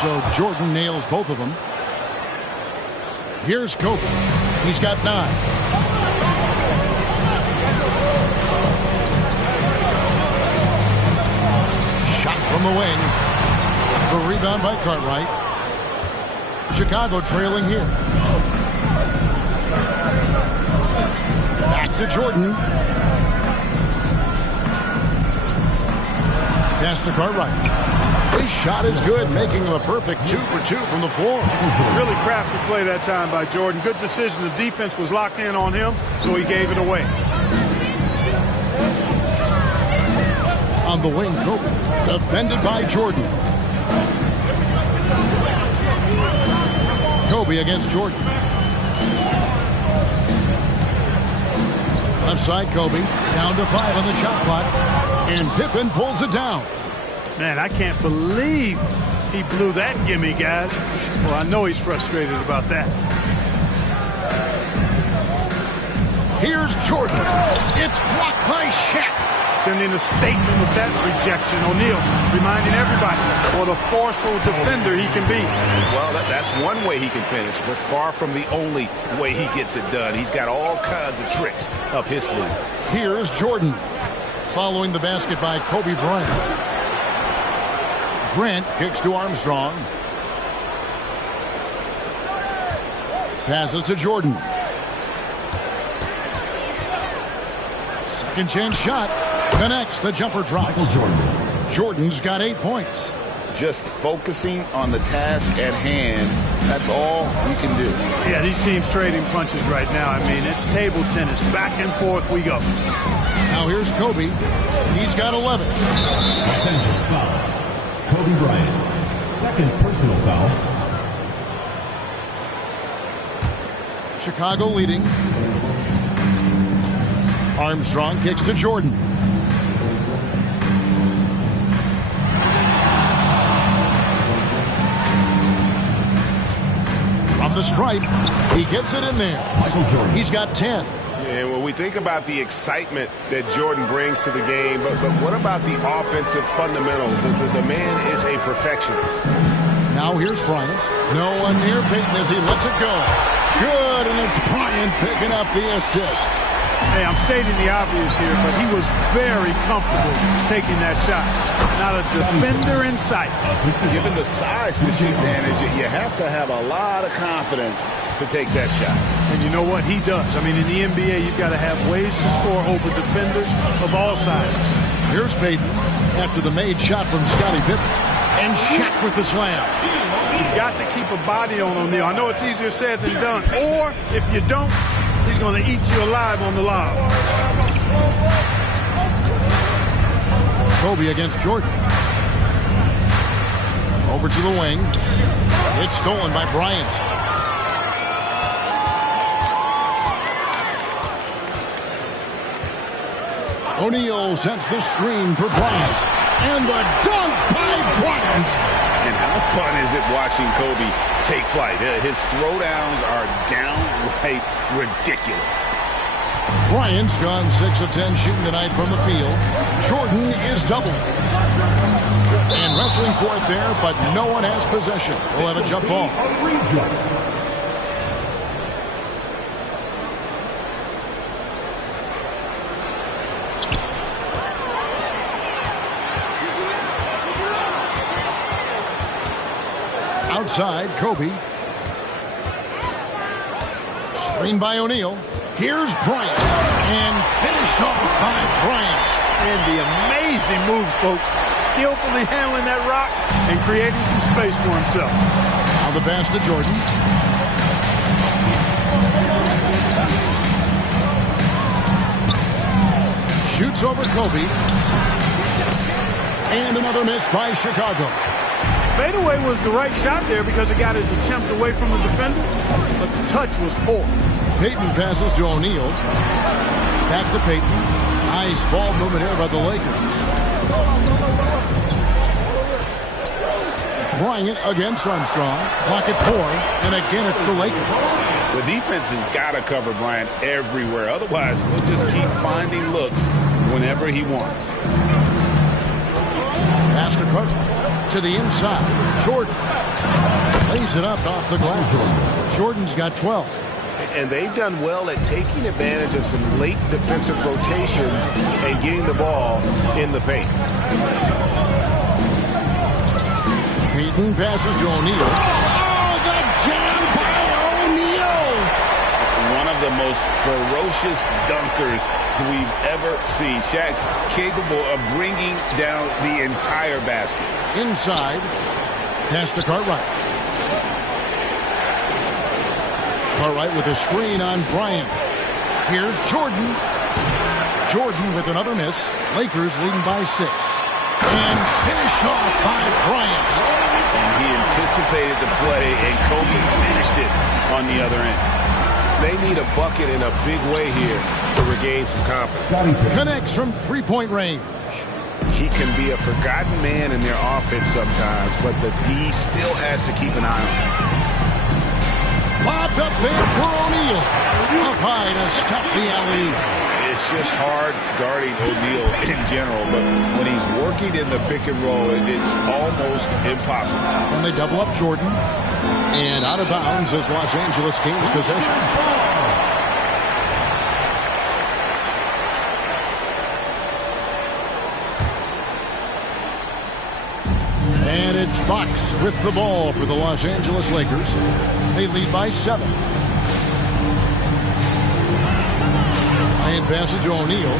so Jordan nails both of them. Here's Kobe. He's got 9. Shot from the wing. The rebound by Cartwright. Chicago trailing here. Back to Jordan. Pass to Cartwright. His shot is good, making him a perfect 2 for 2 from the floor. Really crafty play that time by Jordan. Good decision. The defense was locked in on him, so he gave it away. On the wing, Kobe. Defended by Jordan. Kobe against Jordan. Left side, Kobe. Down to 5 on the shot clock. And Pippen pulls it down. Man, I can't believe he blew that gimme, guys. Well, I know he's frustrated about that. Here's Jordan. It's blocked by Shaq. Sending a statement with that rejection. O'Neal reminding everybody what a forceful defender he can be. Well, that's one way he can finish, but far from the only way he gets it done. He's got all kinds of tricks up his sleeve. Here's Jordan. Following the basket by Kobe Bryant. Grant kicks to Armstrong. Passes to Jordan. Second chance shot. Connects. The jumper drops. Jordan's got 8 points. Just focusing on the task at hand. That's all you can do. Yeah, these teams trading punches right now. I mean, it's table tennis. Back and forth we go. Now here's Kobe. He's got 11. Los Angeles foul. Kobe Bryant. Second personal foul. Chicago leading. Armstrong kicks to Jordan. From the stripe, he gets it in there. Michael Jordan. He's got 10. And when we think about the excitement that Jordan brings to the game, but what about the offensive fundamentals? The man is a perfectionist. Now here's Bryant. No one near Peyton as he lets it go. Good, and it's Bryant picking up the assist. Hey, I'm stating the obvious here, but he was very comfortable taking that shot. Not a defender in sight. Given the size disadvantage, you have to have a lot of confidence to take that shot. And you know what? He does. I mean, in the NBA, you've got to have ways to score over defenders of all sizes. Here's Peyton after the made shot from Scottie Pippen. And Shaq with the slam. You've got to keep a body on O'Neal. I know it's easier said than done. Or, if you don't, he's going to eat you alive on the lob. Kobe against Jordan. Over to the wing. It's stolen by Bryant. O'Neal sets the screen for Bryant. And the dunk by Bryant. And how fun is it watching Kobe take flight? His throwdowns are downright ridiculous. Bryant's gone 6 of 10 shooting tonight from the field. Jordan is doubled. And wrestling for it there, but no one has possession. We'll have a jump ball. Outside, Kobe. Screen by O'Neal. Here's Bryant. And finish off by Bryant. And the amazing moves, folks. Skillfully handling that rock and creating some space for himself. Now the pass to Jordan. Shoots over Kobe. And another miss by Chicago. Fadeaway was the right shot there because it got his attempt away from the defender, but the touch was poor. Peyton passes to O'Neal. Back to Peyton. Nice ball movement here by the Lakers. Bryant against Armstrong. Clock at 4, and again it's the Lakers. The defense has got to cover Bryant everywhere. Otherwise, he'll just keep finding looks whenever he wants. Pass to Carter. To the inside. Jordan lays it up off the glass. Jordan's got 12. And they've done well at taking advantage of some late defensive rotations and getting the ball in the paint. Payton passes to O'Neal. Oh, the jam by O'Neal! One of the most ferocious dunkers we've ever seen. Shaq capable of bringing down the entire basket. Inside. Pass to Cartwright. Cartwright with a screen on Bryant. Here's Jordan. Jordan with another miss. Lakers leading by 6. And finished off by Bryant. And he anticipated the play, and Kobe finished it on the other end. They need a bucket in a big way here to regain some confidence. Connects from three-point range. He can be a forgotten man in their offense sometimes, but the D still has to keep an eye on him. Lobbed up there for O'Neal. Up high to stop the alley. It's just hard guarding O'Neal in general, but when he's working in the pick and roll, it's almost impossible. And they double up Jordan. And out of bounds as Los Angeles gains possession. And it's Fox with the ball for the Los Angeles Lakers. They lead by 7. Ryan passes to O'Neal.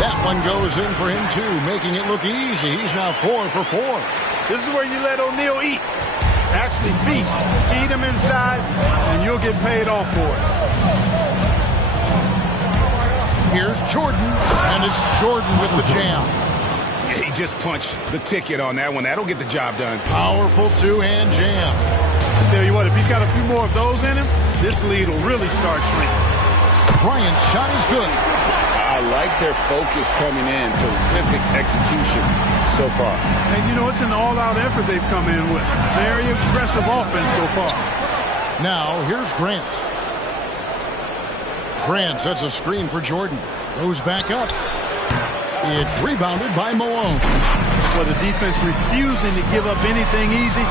That one goes in for him too, making it look easy. He's now 4 for 4. This is where you let O'Neal eat. Actually feast. Feed him inside, and you'll get paid off for it. Here's Jordan, and it's Jordan with the jam. He just punched the ticket on that one. That'll get the job done. Powerful two-hand jam. I tell you what, if he's got a few more of those in him, this lead will really start shrinking. Bryant's shot is good. I like their focus coming in. Terrific execution so far. And, you know, it's an all-out effort they've come in with. Very aggressive offense so far. Now, here's Grant. Grant sets a screen for Jordan. Goes back up. It's rebounded by Malone. Well, the defense refusing to give up anything easy.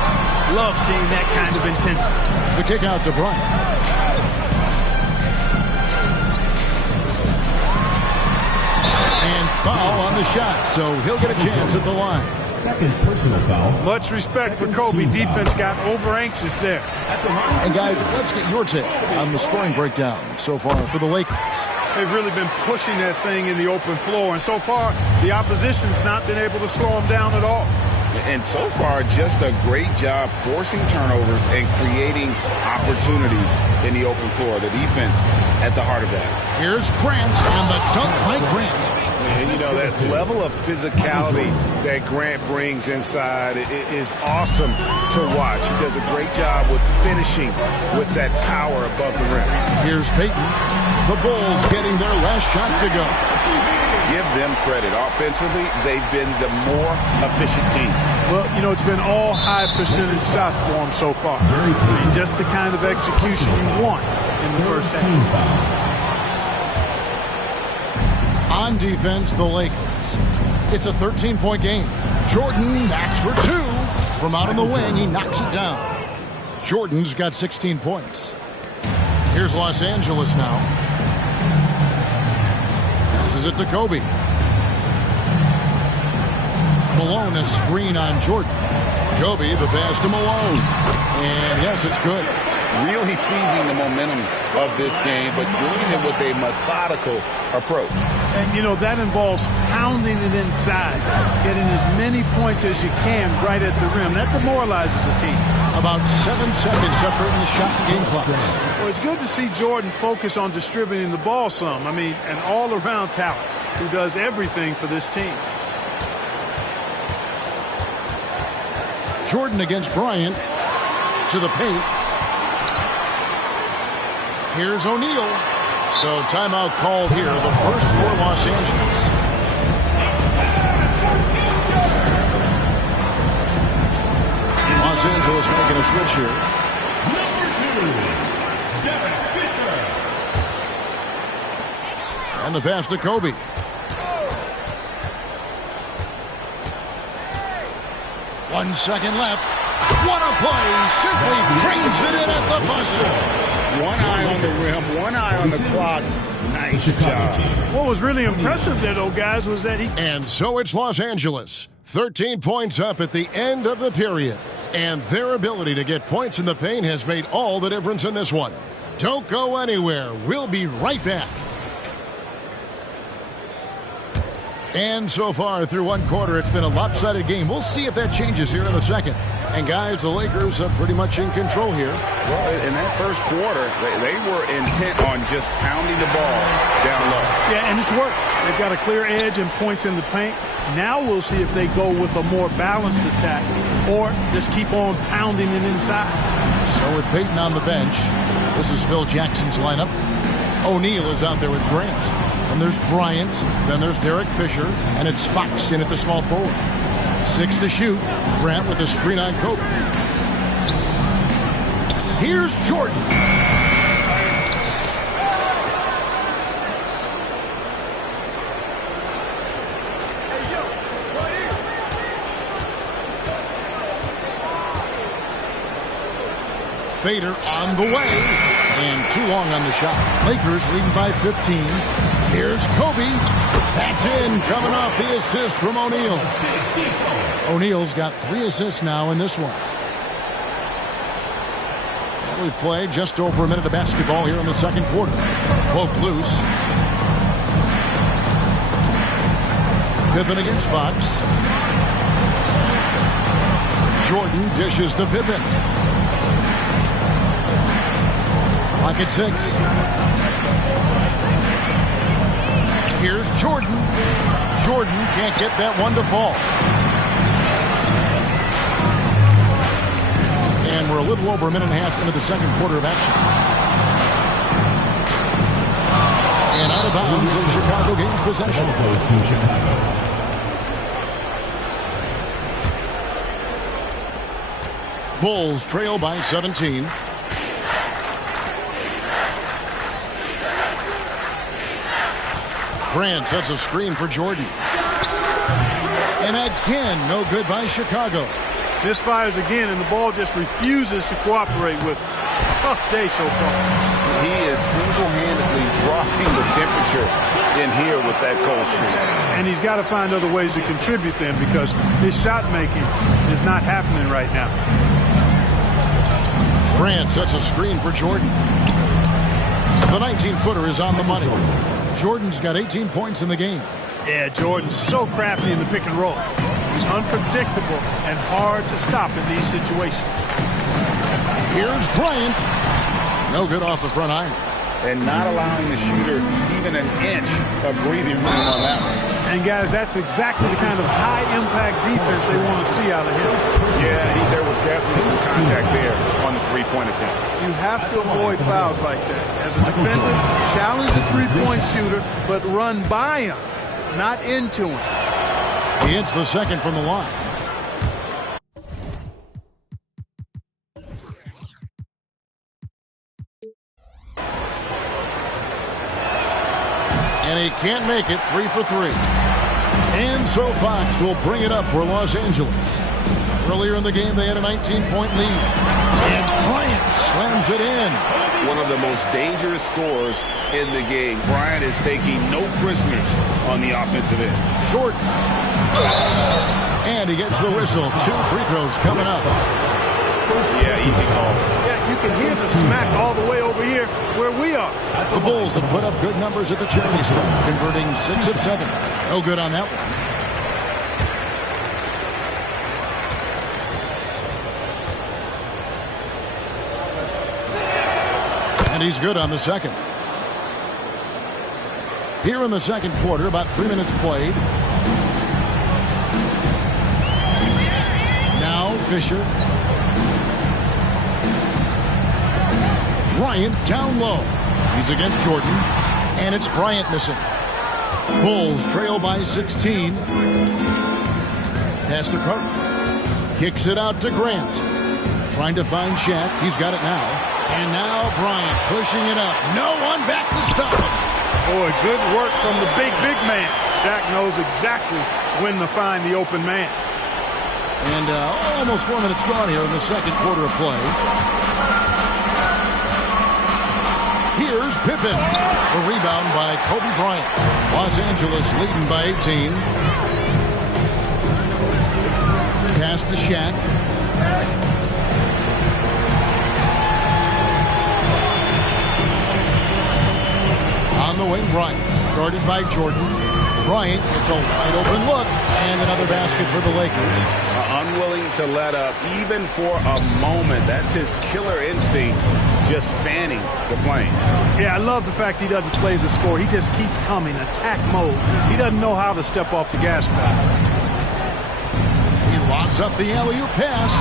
Love seeing that kind of intensity. The kick out to Bryant. And foul on the shot, so he'll get a chance at the line. Second personal foul. Much respect for Kobe. Defense got over-anxious there. And guys, let's get your take on the scoring breakdown so far for the Lakers. They've really been pushing that thing in the open floor, and so far, the opposition's not been able to slow them down at all. And so far, just a great job forcing turnovers and creating opportunities in the open floor. The defense at the heart of that. Here's Grant, and the dunk by Grant. And, you know, that level of physicality that Grant brings inside is awesome to watch. He does a great job with finishing with that power above the rim. Here's Payton. The Bulls getting their last shot to go. Give them credit. Offensively, they've been the more efficient team. Well, you know, it's been all high percentage shots for them so far. Just the kind of execution you want in the first half. On defense, the Lakers. It's a 13-point game. Jordan backs for 2. From out on the wing, he knocks it down. Jordan's got 16 points. Here's Los Angeles now. Passes it to Kobe. Malone, a screen on Jordan. Kobe, the pass to Malone. And yes, it's good. Really seizing the momentum of this game, but doing it with a methodical approach. And, you know, that involves pounding it inside, getting as many points as you can right at the rim. That demoralizes the team. About 7 seconds separating the shot and game clocks. Well, it's good to see Jordan focus on distributing the ball some. I mean, an all-around talent who does everything for this team. Jordan against Bryant to the paint. Here's O'Neal. So timeout called here, the first for Los Angeles. Los Angeles making a switch here. Number 2, Derek Fisher. And the pass to Kobe. 1 second left. What a play. Simply drains it in at the buzzer. One eye on the rim, one eye on the clock. Nice job. What was really impressive there, though, guys, was that he... And so it's Los Angeles. 13 points up at the end of the period. And their ability to get points in the paint has made all the difference in this one. Don't go anywhere. We'll be right back. And so far through one quarter, it's been a lopsided game. We'll see if that changes here in the second. And guys, the Lakers are pretty much in control here. Well, in that first quarter, they were intent on just pounding the ball down low. Yeah, and it's worked. They've got a clear edge and points in the paint. Now we'll see if they go with a more balanced attack or just keep on pounding it inside. So with Peyton on the bench, this is Phil Jackson's lineup. O'Neal is out there with Grant. And there's Bryant. Then there's Derek Fisher. And it's Fox in at the small forward. 6 to shoot. Grant with the screen on Kobe. Here's Jordan. Fader on the way. And too long on the shot. Lakers leading by 15. Here's Kobe. That's in, coming off the assist from O'Neal. O'Neal's got 3 assists now in this one. Well, we've played just over a minute of basketball here in the second quarter. Poke loose. Pippen against Fox. Jordan dishes to Pippen. Clock at 6. Here's Jordan. Jordan can't get that one to fall. And we're a little over a minute and a half into the second quarter of action. And out of bounds as Chicago gains possession. Bulls trail by 17. Grant sets a screen for Jordan. And again, no good by Chicago. Misfires again, and the ball just refuses to cooperate with it. Tough day so far. He is single-handedly dropping the temperature in here with that cold streak. And he's got to find other ways to contribute then because his shot making is not happening right now. Grant sets a screen for Jordan. The 19-footer is on the money. Jordan's got 18 points in the game. Yeah, Jordan's so crafty in the pick and roll. He's unpredictable and hard to stop in these situations. Here's Bryant. No good off the front iron. And not allowing the shooter even an inch of breathing room on that one. And, guys, that's exactly the kind of high-impact defense they want to see out of him. Yeah, there was definitely some contact there on the three-point attempt. You have to avoid fouls like that. As a defender, challenge the three-point shooter, but run by him, not into him. He hits the second from the line. And he can't make it. 3 for 3. And so Fox will bring it up for Los Angeles. Earlier in the game, they had a 19-point lead. And Bryant slams it in. One of the most dangerous scorers in the game. Bryant is taking no prisoners on the offensive end. Jordan. And he gets the whistle. 2 free throws coming up. Yeah, easy call. Yeah, you can hear the smack all the way over here where we are. The Bulls have put up good numbers at the charity stripe, converting 6 of 7. No good on that one. And he's good on the second. Here in the second quarter, about 3 minutes played. Now Fisher. Bryant down low. He's against Jordan. And it's Bryant missing. Bulls trail by 16. Pass to Carter. Kicks it out to Grant. Trying to find Shaq. He's got it now. And now Bryant pushing it up. No one back to stop him. Boy, good work from the big man. Shaq knows exactly when to find the open man. And almost 4 minutes gone here in the second quarter of play. Here's Pippen. The rebound by Kobe Bryant. Los Angeles leading by 18. Pass to Shaq. On the wing, Bryant. Guarded by Jordan. Bryant gets a wide open look. And another basket for the Lakers. Unwilling to let up even for a moment. That's his killer instinct, just fanning the flame. Yeah, I love the fact he doesn't play the score. He just keeps coming, attack mode. He doesn't know how to step off the gas pedal. He lobs up the alley-oop pass.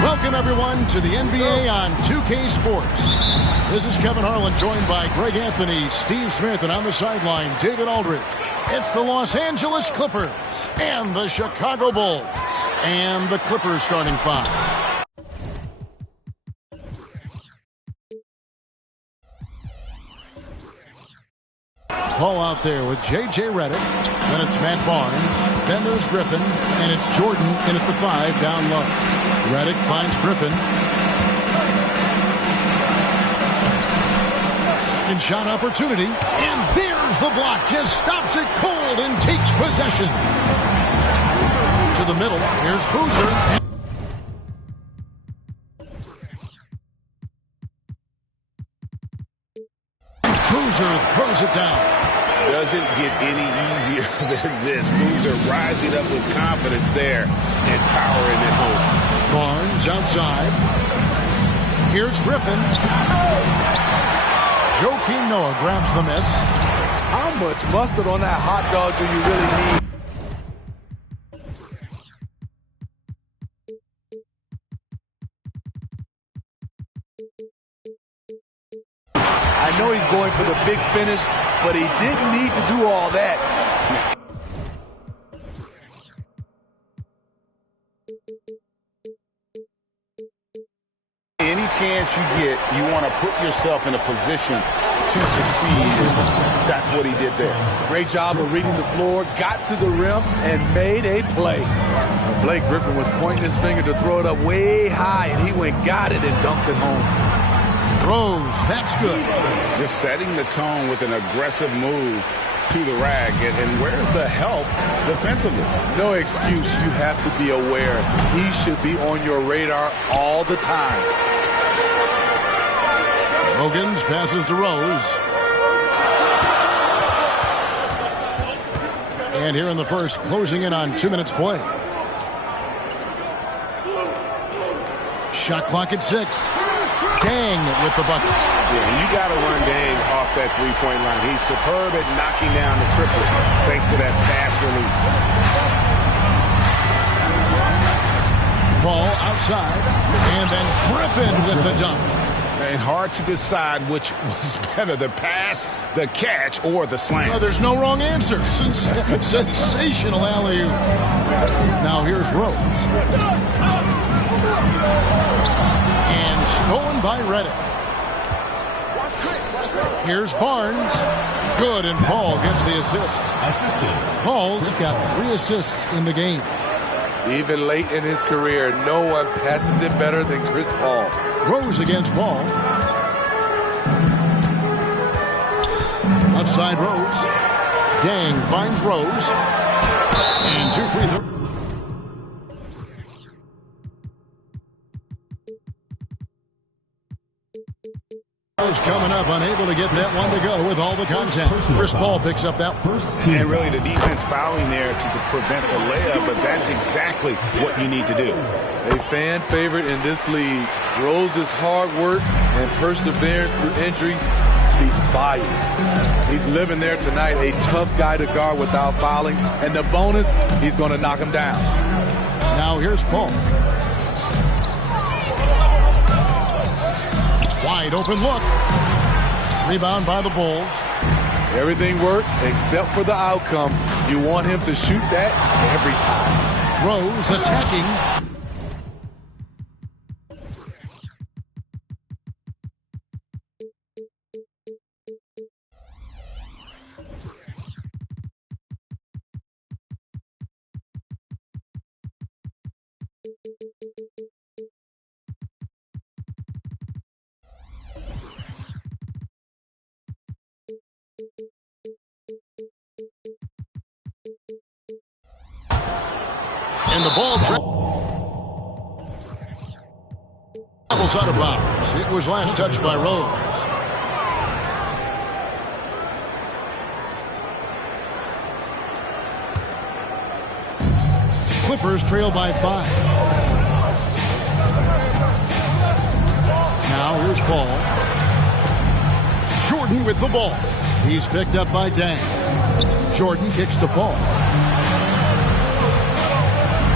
Welcome, everyone, to the NBA on 2K Sports. This is Kevin Harlan, joined by Greg Anthony, Steve Smith, and on the sideline, David Aldridge. It's the Los Angeles Clippers and the Chicago Bulls. And the Clippers starting five. Ball out there with J.J. Redick. Then it's Matt Barnes. Then there's Griffin. And it's Jordan in at the 5 down low. Redick finds Griffin. Second shot opportunity. And there's the block. Just stops it cold and takes possession. To the middle. Here's Boozer. Boozer throws it down. Doesn't get any easier than this. Boozer rising up with confidence there and powering it home. Barnes outside. Here's Griffin. Joakim Noah grabs the miss. How much mustard on that hot dog do you really need? I know he's going for the big finish, but he didn't need to do all that. Any chance you get, you want to put yourself in a position to succeed. That's what he did there. Great job of reading the floor, got to the rim, and made a play. Blake Griffin was pointing his finger to throw it up way high, and he went, got it, and dunked it home. Rose, that's good. Just setting the tone with an aggressive move to the rack. And where's the help defensively? No excuse. You have to be aware. He should be on your radar all the time. Rogans passes to Rose. And here in the first, closing in on 2 minutes play. Shot clock at 6. Dang with the bucket. Yeah, you got to run Dang off that three-point line. He's superb at knocking down the triple thanks to that fast release. Ball outside, and then Griffin with the dunk. And hard to decide which was better, the pass, the catch, or the slam. Oh, there's no wrong answer. Sensational alley-oop. Now here's Rose. And stolen by Redick. Here's Barnes. Good, and Paul gets the assist. Paul's got 3 assists in the game. Even late in his career, no one passes it better than Chris Paul. Rose against Paul. Outside Rose. Dang finds Rose. And 2 free throws. Coming up, unable to get that one to go with all the contact. Chris Paul picks up that first. And really the defense fouling there to prevent the layup, but that's exactly what you need to do. A fan favorite in this league. Rose's hard work and perseverance through injuries speaks volumes. He's living there tonight, a tough guy to guard without fouling. And the bonus, he's going to knock him down. Now here's Paul. Wide open look. Rebound by the Bulls. Everything worked except for the outcome. You want him to shoot that every time. Rose attacking. And the ball travels out of bounds. It was last touched by Rose. Clippers trail by 5. Now here's Paul. Jordan with the ball. He's picked up by Dang. Jordan kicks to Paul.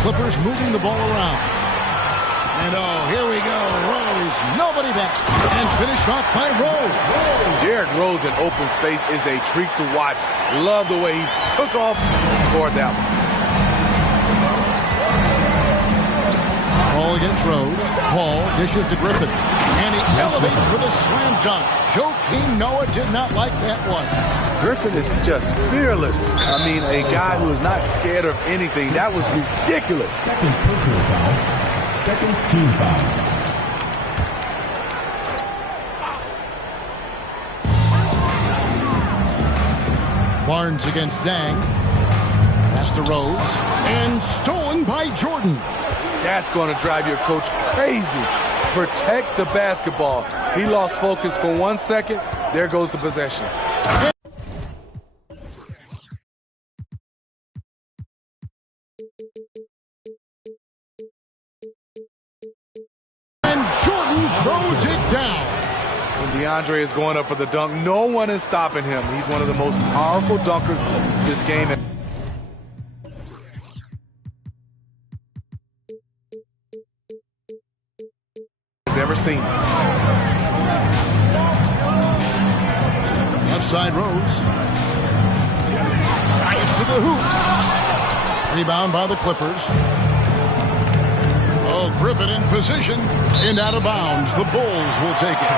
Clippers moving the ball around. And oh, here we go. Rose, nobody back. And finished off by Rose. Derrick Rose in open space is a treat to watch. Love the way he took off and scored that one. Paul against Rose. Paul dishes to Griffin. And he elevates for the slam dunk. Joakim Noah did not like that one. Griffin is just fearless. I mean, a guy who is not scared of anything. That was ridiculous. Second personal foul. Second team foul. Barnes against Dang. Pass to Rose. And stolen by Jordan. That's going to drive your coach crazy. Protect the basketball. He lost focus for 1 second. There goes the possession. And Jordan throws it down. When DeAndre is going up for the dunk, no one is stopping him. He's one of the most powerful dunkers this game has ever seen. Outside Rose. Drives to the hoop. Rebound by the Clippers. Oh, Griffin in position and out of bounds. The Bulls will take it.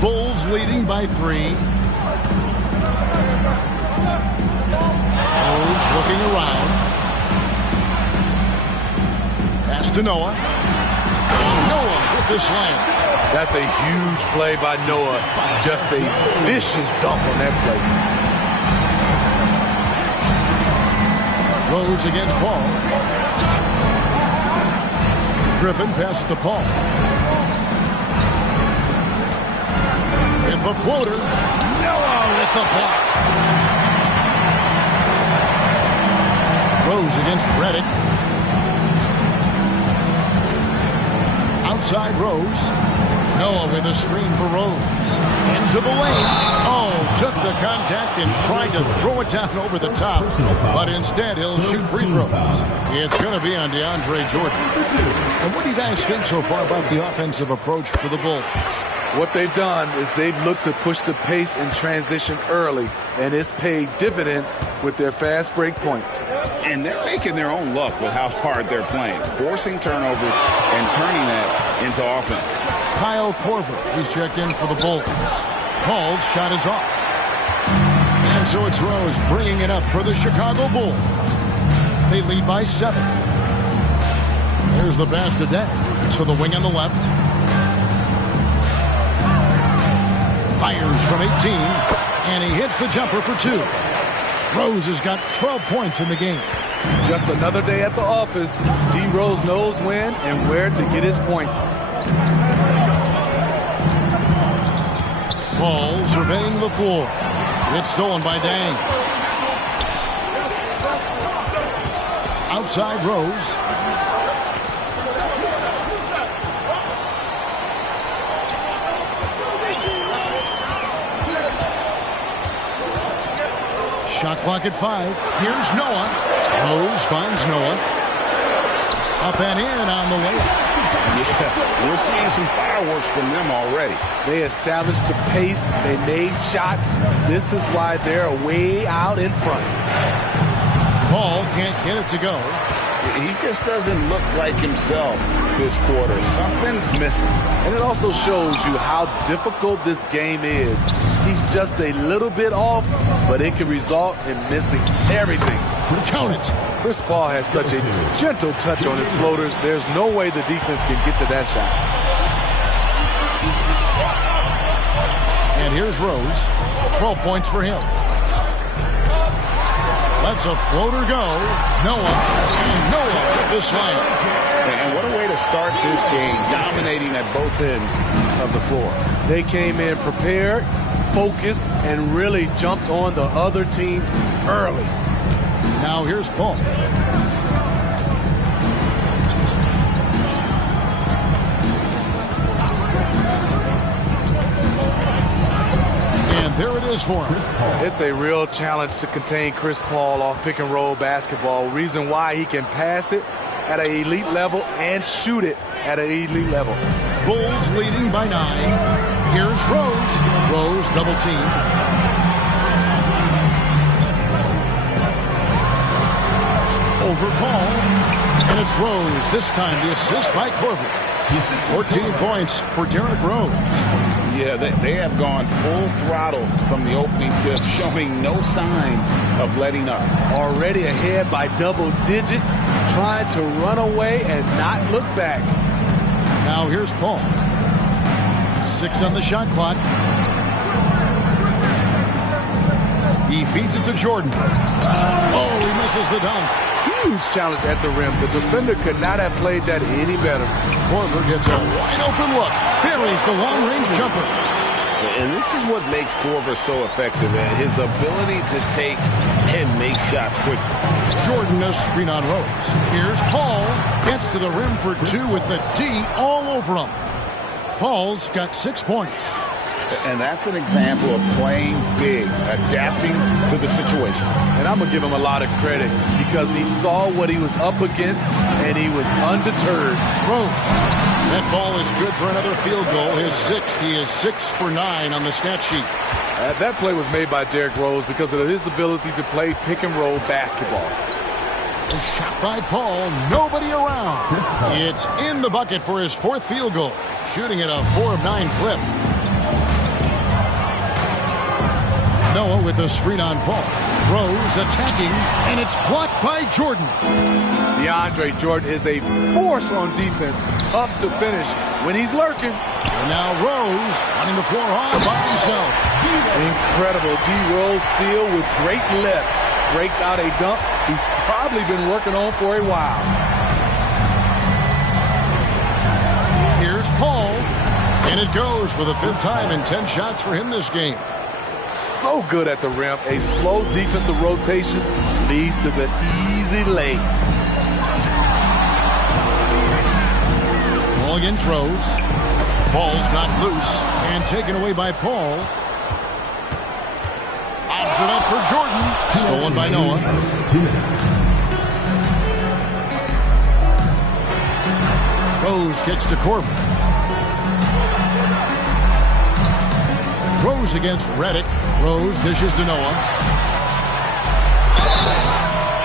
Bulls leading by 3. Rose looking around. Pass to Noah. Noah with the slam. That's a huge play by Noah. Just a vicious dunk on that play. Rose against Paul. Griffin passes to Paul. with the floater. Noah with the block. Rose against Redick. Outside Rose. Noah with a screen for Rose. Into the lane. Oh, took the contact and tried to throw it down over the top. But instead, he'll shoot free throws. It's going to be on DeAndre Jordan. And what do you guys think so far about the offensive approach for the Bulls? What they've done is they've looked to push the pace in transition early, and it's paid dividends with their fast break points. And they're making their own luck with how hard they're playing, forcing turnovers and turning that into offense. Kyle Korver, he's checked in for the Bulls. Paul's shot is off. And so it's Rose bringing it up for the Chicago Bulls. They lead by 7. Here's the pass to Deng. To the wing on the left. Fires from 18, and he hits the jumper for 2. Rose has got 12 points in the game. Just another day at the office. D. Rose knows when and where to get his points. Ball surveying the floor. It's stolen by Deng. Outside Rose. Shot clock at 5. Here's Noah. Rose finds Noah. Up and in on the layup. Yeah, we're seeing some fireworks from them already. They established the pace. They made shots. This is why they're way out in front. Paul can't get it to go. He just doesn't look like himself this quarter. Something's missing. And it also shows you how difficult this game is. He's just a little bit off, but it can result in missing everything. Count it. Chris Paul has such a gentle touch on his floaters. There's no way the defense can get to that shot. And here's Rose. 12 points for him. Lets a floater go. Noah. And Noah with the slam. And what a way to start this game, dominating at both ends of the floor. They came in prepared, focused, and really jumped on the other team early. Now here's Paul. And there it is for him. It's a real challenge to contain Chris Paul off pick and roll basketball. Reason why he can pass it at an elite level and shoot it at an elite level. Bulls leading by 9. Here's Rose. Rose double team. Over Paul. And it's Rose. This time the assist by Korver. 14 points for Derrick Rose. Yeah, they have gone full throttle from the opening tip, showing no signs of letting up. Already ahead by double digits, trying to run away and not look back. Now here's Paul. 6 on the shot clock. He feeds it to Jordan. Oh, he misses the dunk. Huge challenge at the rim. The defender could not have played that any better. Korver gets a wide open look. Buries the long-range jumper. And this is what makes Korver so effective, his ability to take and make shots quickly. Jordan a screen on Rose. Here's Paul. Gets to the rim for 2 with the D all over him. Paul's got 6 points. And that's an example of playing big, adapting to the situation. And I'm going to give him a lot of credit because he saw what he was up against and he was undeterred. Rose. That ball is good for another field goal. His 6th. He is 6 for 9 on the stat sheet. That play was made by Derrick Rose because of his ability to play pick and roll basketball. A shot by Paul. Nobody around. It's in the bucket for his 4th field goal. Shooting at a 4 of 9 clip. Noah with a screen on Paul. Rose attacking, and it's blocked by Jordan. DeAndre Jordan is a force on defense. Tough to finish when he's lurking. And now Rose running the floor all by himself. Incredible D. Rose steal with great lift. Breaks out a dunk he's probably been working on for a while. Here's Paul. And it goes for the 5th time in 10 shots for him this game. So good at the rim. A slow defensive rotation leads to the easy lay. Ball against Rose. Ball's not loose and taken away by Paul. Lobs it up for Jordan. Stolen by Noah. 2 minutes. Rose kicks to Corbin. Rose against Redick. Rose dishes to Noah.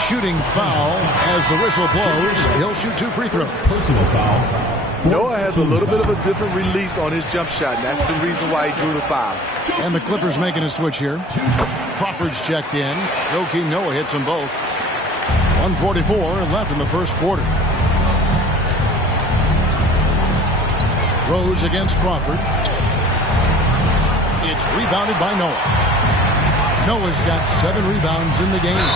Shooting foul as the whistle blows. He'll shoot 2 free throws. Personal foul. Noah has a little bit of a different release on his jump shot, and that's the reason why he drew the foul. And the Clippers making a switch here. Crawford's checked in. Joakim Noah hits them both. 1:44 left in the first quarter. Rose against Crawford. It's rebounded by Noah. Noah's got 7 rebounds in the game.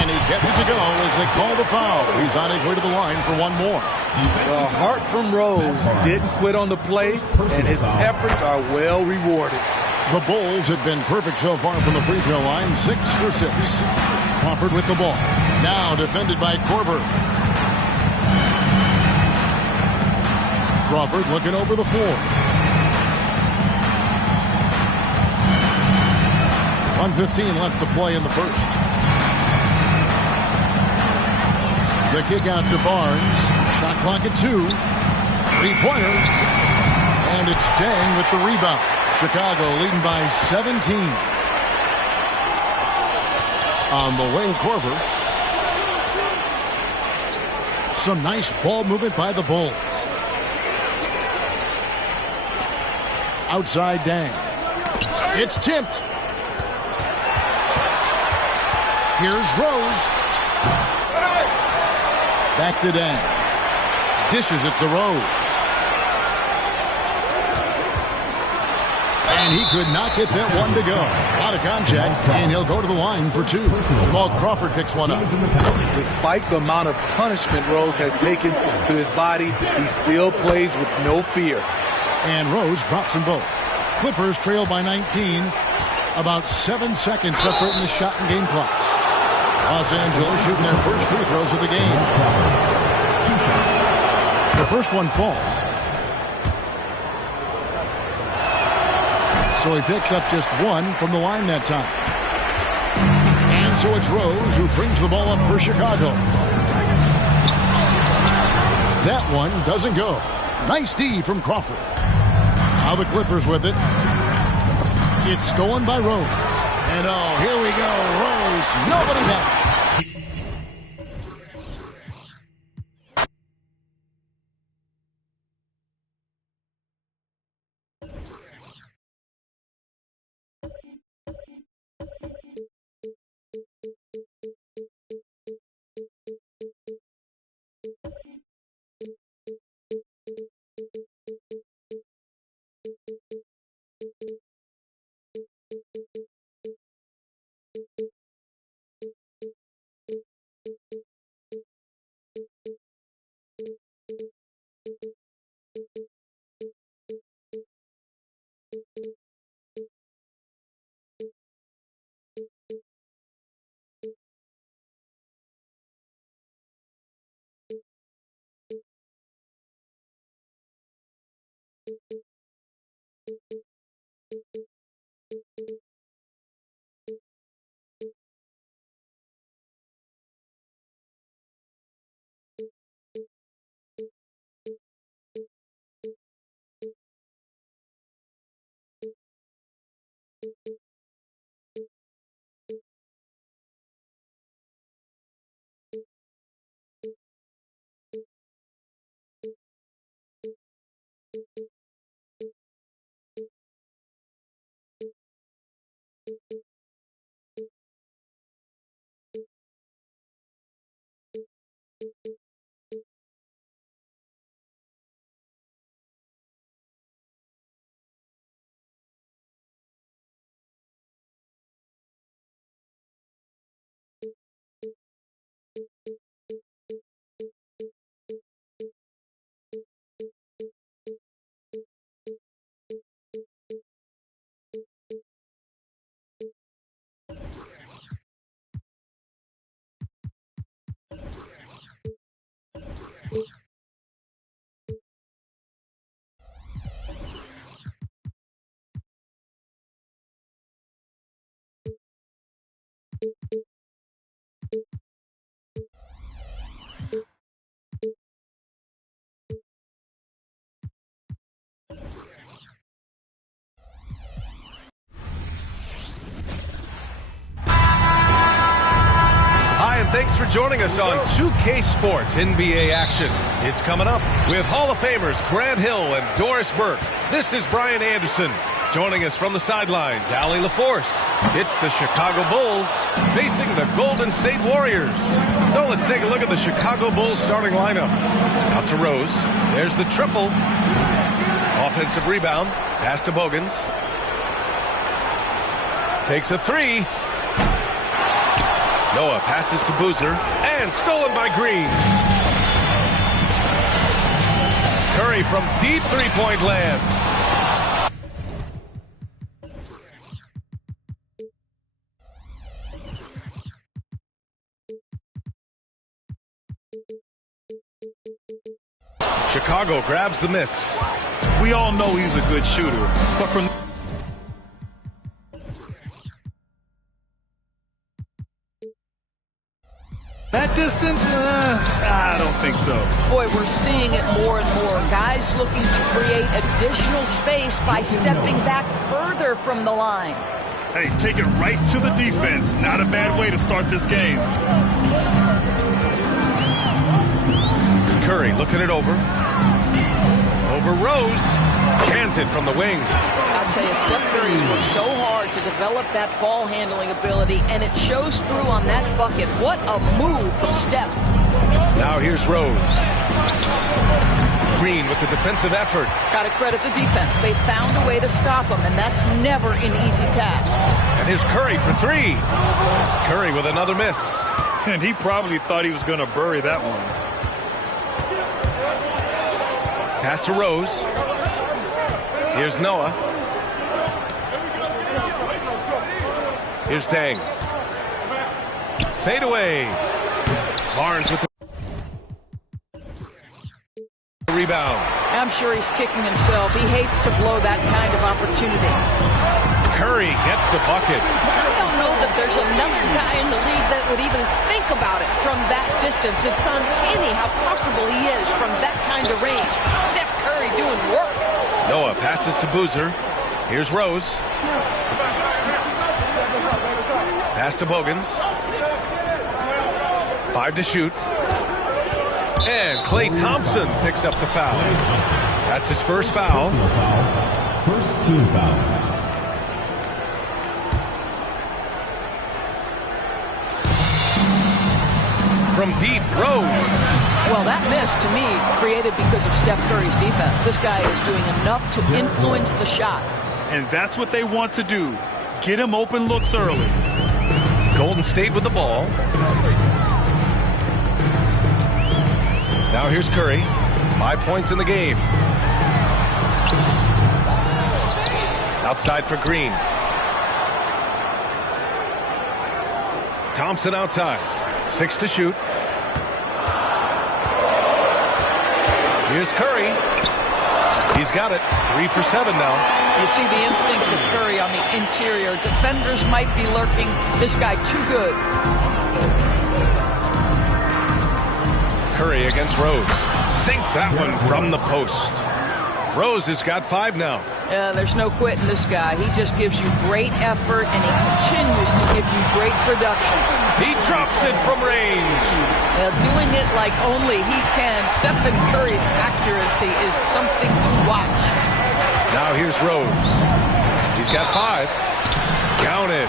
And he gets it to go as they call the foul. He's on his way to the line for one more. The heart from Rose didn't quit on the play, and his efforts are well rewarded. The Bulls have been perfect so far from the free throw line, 6 for 6. Crawford with the ball. Now defended by Korver. Crawford looking over the floor. 1:15 left to play in the first. The kick out to Barnes. Shot clock at 2. 3-pointer. And it's Deng with the rebound. Chicago leading by 17. On the wing, Korver. Some nice ball movement by the Bulls. Outside Deng. It's tipped. Here's Rose. Back to Deng. Dishes it to Rose. And he could not get that one to go. Out of contact, and he'll go to the line for 2. Jamal Crawford picks one up. Despite the amount of punishment Rose has taken to his body, he still plays with no fear. And Rose drops them both. Clippers trail by 19. About 7 seconds separating the shot and game clocks. Los Angeles shooting their first free throws of the game. 2 shots. The first one falls. So he picks up just 1 from the line that time. And so it's Rose who brings the ball up for Chicago. That one doesn't go. Nice D from Crawford. Now the Clippers with it. It's stolen by Rose. And oh, here we go. Rose. Nobody back. and thanks for joining us on 2K Sports NBA action. It's coming up with Hall of Famers Grant Hill and Doris Burke. This is Brian Anderson. Joining us from the sidelines, Allie LaForce. It's the Chicago Bulls facing the Golden State Warriors. So let's take a look at the Chicago Bulls starting lineup. Out to Rose. There's the triple. Offensive rebound. Pass to Bogans. Takes a three. Noah passes to Boozer. And stolen by Green. Curry from deep three-point land. Chicago grabs the miss. We all know he's a good shooter, but from that distance, I don't think so. Boy, we're seeing it more and more. Guys looking to create additional space by stepping back further from the line. Hey, take it right to the defense. Not a bad way to start this game. Curry looking it over. Over Rose. Cans it from the wing. I'll tell you, Steph Curry's worked so hard to develop that ball handling ability, and it shows through on that bucket. What a move from Steph. Now here's Rose. Green with the defensive effort. Got to credit the defense. They found a way to stop him, and that's never an easy task. And here's Curry for three. Curry with another miss. And he probably thought he was going to bury that one. Pass to Rose. Here's Noah. Here's Dang. Fade away. Barnes with the rebound. I'm sure he's kicking himself. He hates to blow that kind of opportunity. Curry gets the bucket. I don't know that there's another guy in the league that would even think about it from that distance. It's uncanny how comfortable he is from that kind of range. Steph Curry doing work. Noah passes to Boozer. Here's Rose. Pass to Bogans. 5 to shoot. And Klay Thompson picks up the foul. That's his first foul. First team foul. From deep, Rose. Well, that miss, to me, created because of Steph Curry's defense. This guy is doing enough to influence the shot. And that's what they want to do. Get him open looks early. Golden State with the ball. Now here's Curry. 5 points in the game. Outside for Green. Thompson outside. 6 to shoot. Here's Curry. He's got it. 3 for 7 now. You see the instincts of Curry on the interior. Defenders might be lurking. This guy too good. Curry against Rose. Sinks that one from the post. Rose has got 5 now. There's no quitting this guy. He just gives you great effort, and he continues to give you great production. He drops it from range. Doing it like only he can. Stephen Curry's accuracy is something to watch. Now here's Rose. He's got 5. Counted.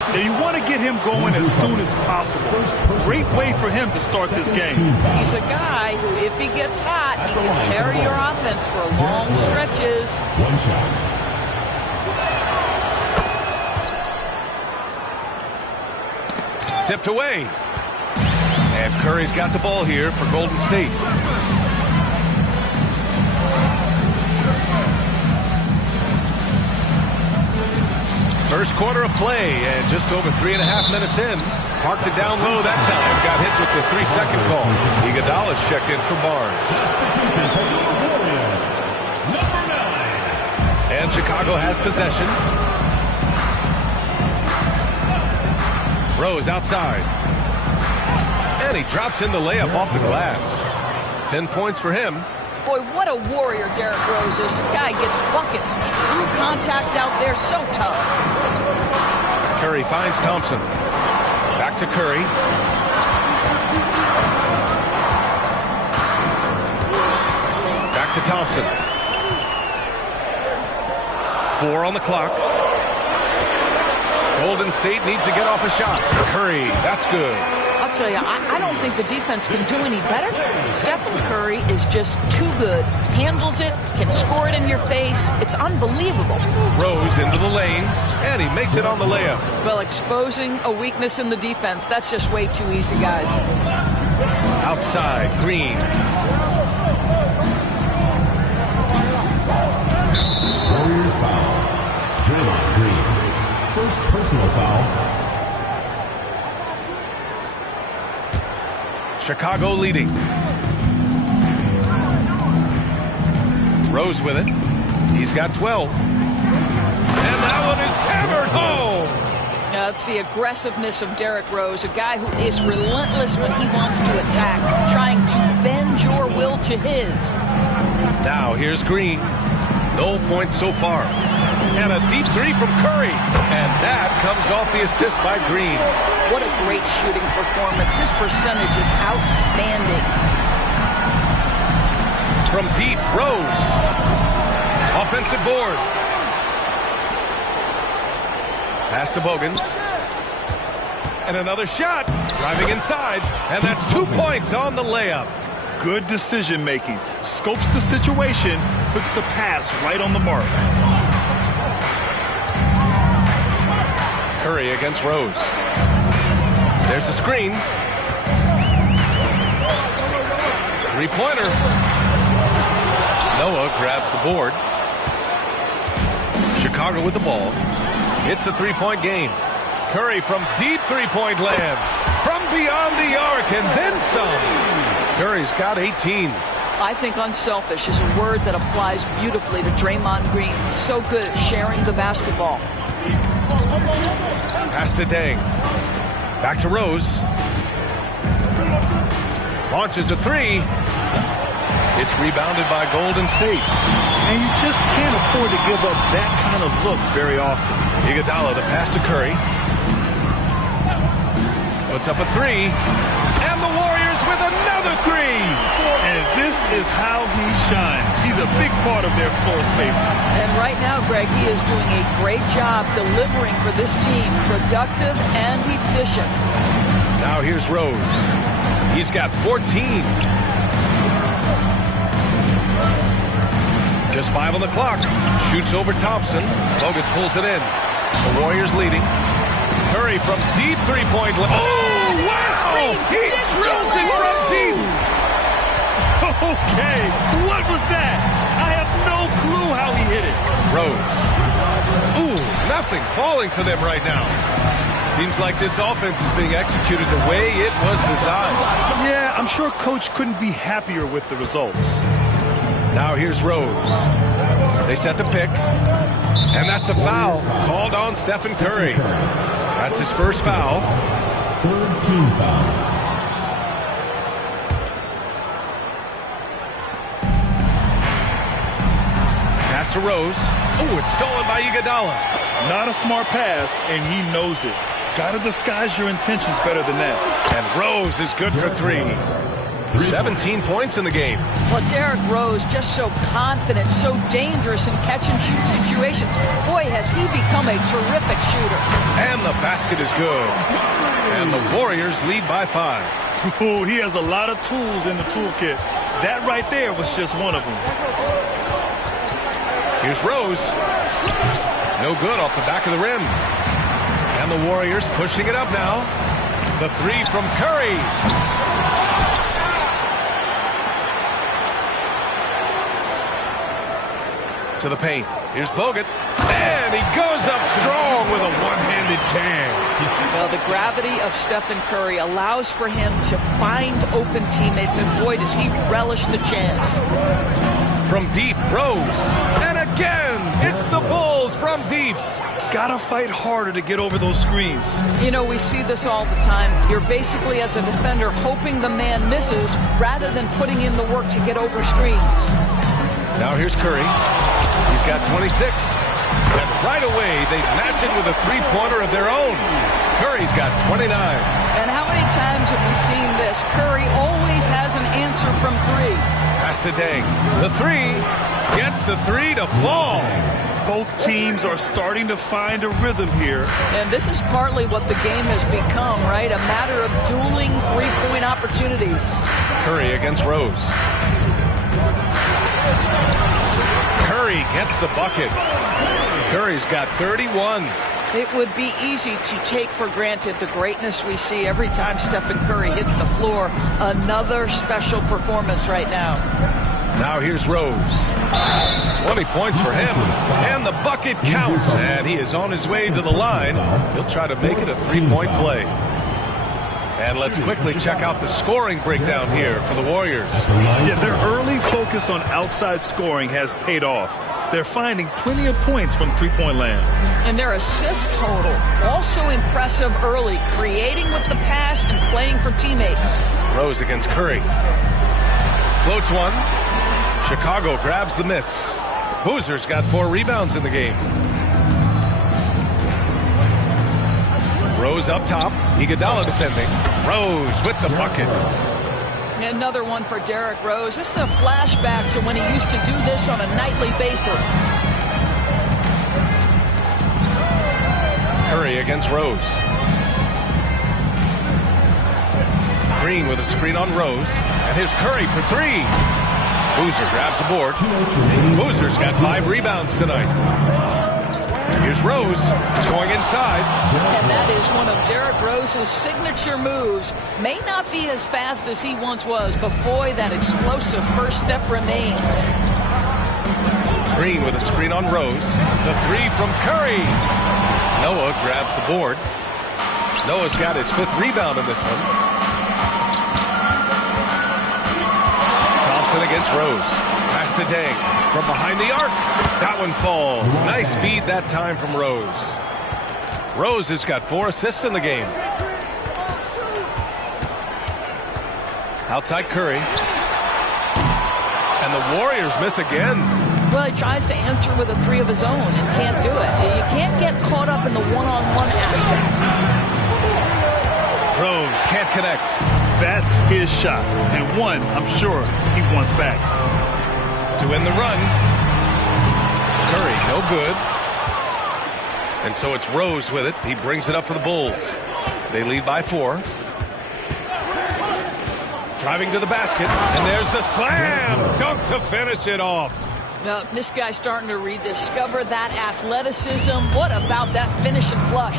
Now you want to get him going as soon as possible. Great way for him to start this game. He's a guy who, if he gets hot, he can carry your offense for long stretches. One shot. Tipped away. And Curry's got the ball here for Golden State. First quarter of play, and just over 3.5 minutes in. Parked it down low that time. Got hit with the 3-second call. Iguodala's checked in for Barnes. And Chicago has possession. Rose outside. And he drops in the layup off the glass. 10 points for him. Boy, what a warrior Derrick Rose is. Guy gets buckets through contact out there. So tough. Curry finds Thompson. Back to Curry. Back to Thompson. 4 on the clock. Golden State needs to get off a shot. Curry, that's good. I'll tell you, I don't think the defense can do any better. Stephen Curry is just too good. Handles it, can score it in your face. It's unbelievable. Rose into the lane, and he makes it on the layup. Well, exposing a weakness in the defense, that's just way too easy, guys. Outside, Green. Warriors foul. Draymond Green. First personal foul. Chicago leading. Rose with it. He's got 12. And that one is hammered home. That's the aggressiveness of Derrick Rose, a guy who is relentless when he wants to attack, trying to bend your will to his. Now here's Green. No points so far. And a deep 3 from Curry. And that comes off the assist by Green. What a great shooting performance. His percentage is outstanding. From deep, Rose. Offensive board. Pass to Bogans. And another shot. Driving inside. And that's 2 points on the layup. Good decision making. Scopes the situation, puts the pass right on the mark. Curry against Rose. There's a screen. Three-pointer. Noah grabs the board. Chicago with the ball. It's a three-point game. Curry from deep three-point land. From beyond the arc and then some. Curry's got 18. I think unselfish is a word that applies beautifully to Draymond Green. So good at sharing the basketball. Pass to Deng. Back to Rose. Launches a 3. It's rebounded by Golden State. And you just can't afford to give up that kind of look very often. Iguodala, the pass to Curry. Puts up a 3. And the Warriors with another 3. And this is how he shines. He's a big part of their floor spacing. And right now, Greg, he is doing a great job delivering for this team. Productive and efficient. Now here's Rose. He's got 14. Just 5 on the clock. Shoots over Thompson. Bogut pulls it in. The Warriors leading. Curry from deep three-point line. Oh, wow! He drills it from deep. Okay, what was that? I have no clue how he hit it. Rose. Ooh, nothing falling for them right now. Seems like this offense is being executed the way it was designed. Yeah, I'm sure Coach couldn't be happier with the results. Now here's Rose. They set the pick. And that's a foul called on Stephen Curry. That's his first foul. Third team foul. Pass to Rose. Oh, it's stolen by Iguodala. Not a smart pass, and he knows it. Got to disguise your intentions better than that. And Rose is good for 3. 17 points in the game. Well, Derrick Rose just so confident, so dangerous in catch-and-shoot situations. Boy, has he become a terrific shooter. And the basket is good. And the Warriors lead by 5. Ooh, he has a lot of tools in the toolkit. That right there was just one of them. Here's Rose. No good off the back of the rim. And the Warriors pushing it up now. The 3 from Curry. To the paint. Here's Bogut. And he goes up strong with a one-handed jam. Well, the gravity of Stephen Curry allows for him to find open teammates, and boy, does he relish the chance. From deep, Rose. And again, it's the Bulls from deep. got to fight harder to get over those screens. You know, we see this all the time. You're basically, as a defender, hoping the man misses rather than putting in the work to get over screens. Now here's Curry. He's got 26. And right away, they match it with a three-pointer of their own. Curry's got 29. And how many times have we seen this? Curry always has an answer from three. Pass to Deng. The three gets the three to fall. Both teams are starting to find a rhythm here. And this is partly what the game has become, right? A matter of dueling three-point opportunities. Curry against Rose. Curry gets the bucket. Curry's got 31. It would be easy to take for granted the greatness we see every time Stephen Curry hits the floor. Another special performance right now. Now here's Rose. 20 points for him. And the bucket counts. And he is on his way to the line. He'll try to make it a three-point play. And let's quickly check out the scoring breakdown here for the Warriors. Yeah, their early focus on outside scoring has paid off. They're finding plenty of points from three-point land. And their assist total, also impressive early, creating with the pass and playing for teammates. Rose against Curry. Floats one. Chicago grabs the miss. Boozer's got 4 rebounds in the game. Rose up top. Iguodala defending. Rose with the bucket. Another one for Derrick Rose. This is a flashback to when he used to do this on a nightly basis. Curry against Rose. Green with a screen on Rose. And here's Curry for three. Boozer grabs the board. Boozer's got 5 rebounds tonight. Here's Rose. It's going inside. And that is one of Derrick Rose's signature moves. May not be as fast as he once was, but boy, that explosive first step remains. Green with a screen on Rose. The three from Curry. Noah grabs the board. Noah's got his 5th rebound in this one. Thompson against Rose. Pass to Deng. From behind the arc. That one falls. Nice feed that time from Rose. Rose has got 4 assists in the game. Outside Curry. And the Warriors miss again. Well, he tries to answer with a 3 of his own and can't do it. You can't get caught up in the one-on-one aspect. Rose can't connect. That's his shot. And one, I'm sure, he wants back. To win the run. Curry, no good. And so it's Rose with it. He brings it up for the Bulls. They lead by 4. Driving to the basket. And there's the slam. Dunk to finish it off. Now, this guy's starting to rediscover that athleticism. What about that finish and flush?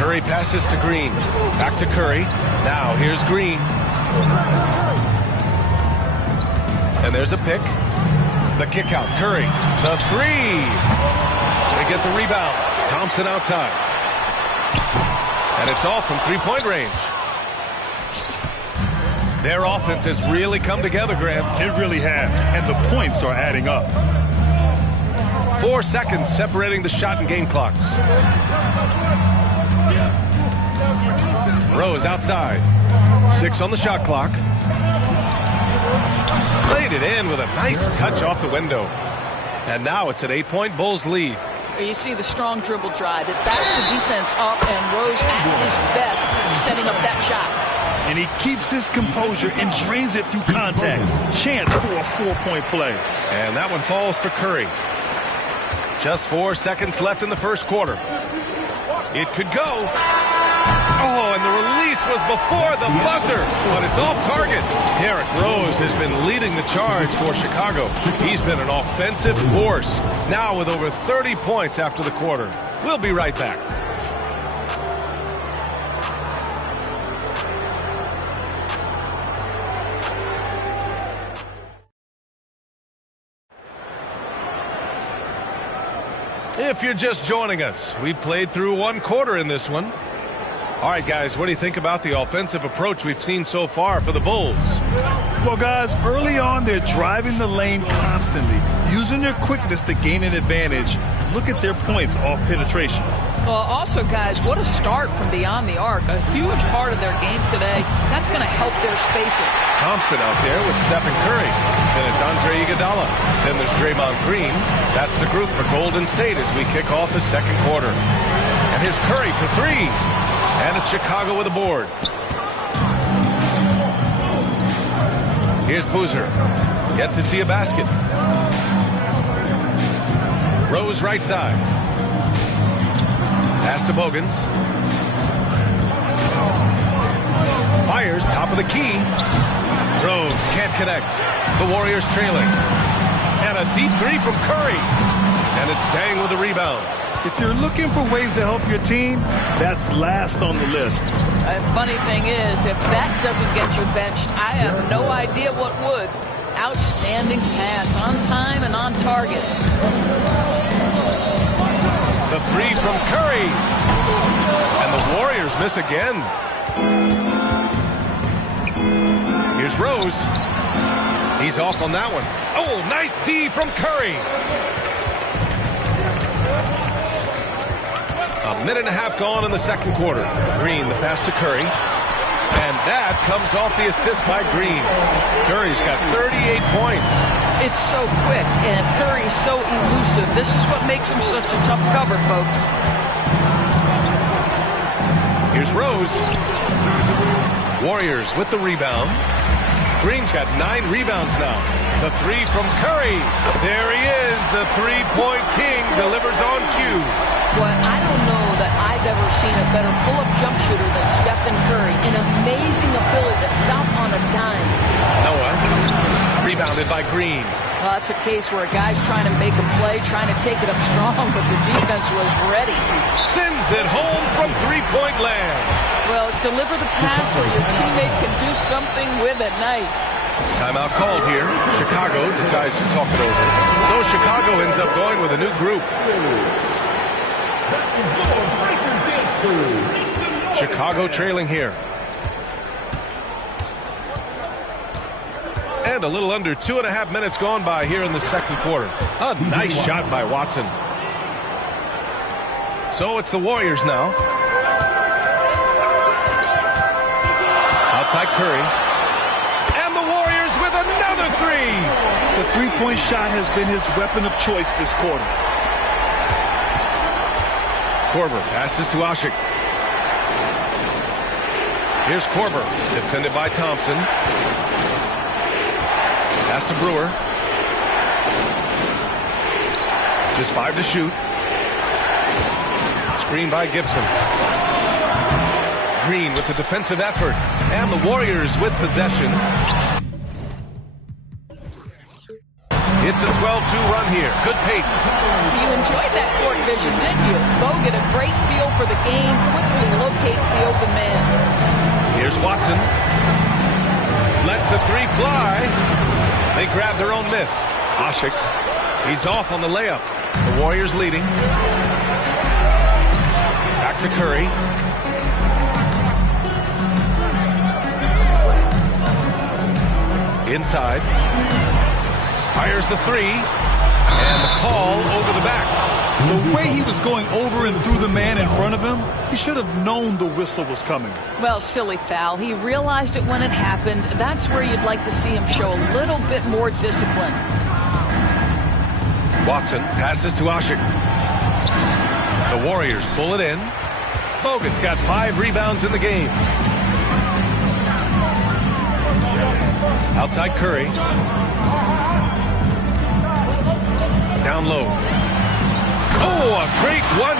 Curry passes to Green. Back to Curry. Now here's Green. And there's a pick. The kick out. Curry. The three. They get the rebound. Thompson outside. And it's all from three-point range. Their offense has really come together, Graham. It really has. And the points are adding up. 4 seconds separating the shot and game clocks. Rose outside. 6 on the shot clock. Laid it in with a nice touch off the window. And now it's an 8-point Bulls lead. You see the strong dribble drive. It backs the defense up, and Rose at his best setting up that shot. And he keeps his composure and drains it through contact. Chance for a 4-point play. And that one falls for Curry. Just 4 seconds left in the first quarter. It could go. Oh, and the release was before the buzzer, but it's off target. Derrick Rose has been leading the charge for Chicago. He's been an offensive force, now with over 30 points after the quarter. We'll be right back. If you're just joining us, we played through 1 quarter in this one. All right, guys, what do you think about the offensive approach we've seen so far for the Bulls? Well, guys, early on, they're driving the lane constantly, using their quickness to gain an advantage. Look at their points off penetration. Well, also, guys, what a start from beyond the arc. A huge part of their game today. That's going to help their spacing. Thompson out there with Stephen Curry. Then it's Andre Iguodala. Then there's Draymond Green. That's the group for Golden State as we kick off the second quarter. And here's Curry for three. And it's Chicago with a board. Here's Boozer. Yet to see a basket. Rose right side. Pass to Bogans. Fires top of the key. Rose can't connect. The Warriors trailing. And a deep three from Curry. And it's Dang with a rebound. If you're looking for ways to help your team, that's last on the list. Funny thing is, if that doesn't get you benched, I have no idea what would. Outstanding pass, on time and on target. The three from Curry. And the Warriors miss again. Here's Rose. He's off on that one. Oh, nice D from Curry. A minute and a half gone in the second quarter. Green, the pass to Curry. And that comes off the assist by Green. Curry's got 38 points. It's so quick, and Curry's so elusive. This is what makes him such a tough cover, folks. Here's Rose. Warriors with the rebound. Green's got 9 rebounds now. The three from Curry. There he is. The three-point king delivers on cue. Well, I don't know that I've ever seen a better pull-up jump shooter than Stephen Curry. An amazing ability to stop on a dime. Noah, rebounded by Green. Well, that's a case where a guy's trying to make a play, trying to take it up strong, but the defense was ready. Sends it home from three-point land. Well, deliver the pass where your teammate can do something with it. Nice. Timeout called here. Chicago decides to talk it over. So Chicago ends up going with a new group. Chicago trailing here. And a little under 2.5 minutes gone by here in the second quarter. A nice shot by Watson. So it's the Warriors now. Outside Curry. And the Warriors with another three. The three-point shot has been his weapon of choice this quarter. Korver passes to Asik. Here's Korver, defended by Thompson. Pass to Brewer. Just 5 to shoot. Screen by Gibson. Green with the defensive effort. And the Warriors with possession. It's a 12-2 run here. Good pace. You enjoyed that court vision, didn't you? Bo get a great feel for the game, quickly locates the open man. Here's Watson. Lets the three fly. They grab their own miss. Asik. He's off on the layup. The Warriors leading. Back to Curry. Inside. Fires the three. And the call over the back. The way he was going over and through the man in front of him, he should have known the whistle was coming. Well, silly foul. He realized it when it happened. That's where you'd like to see him show a little bit more discipline. Watson passes to Asik. The Warriors pull it in. Bogan's got 5 rebounds in the game. Outside Curry. Down low. Oh, a great 1-2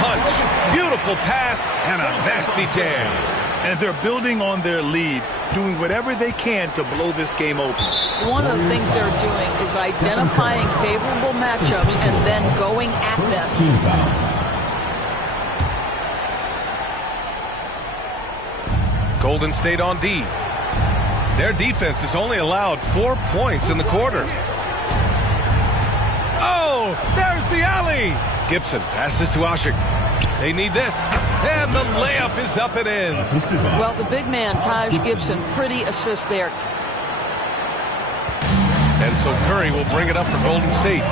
punch. Beautiful pass and a nasty jam. And they're building on their lead, doing whatever they can to blow this game open. One of the things they're doing is identifying favorable matchups and then going at them. Golden State on D. Their defense has only allowed 4 points in the quarter. Oh, there's the alley. Gibson passes to Asik. They need this. And the layup is up and in. Well, the big man, Taj Gibson, pretty assist there. And so Curry will bring it up for Golden State.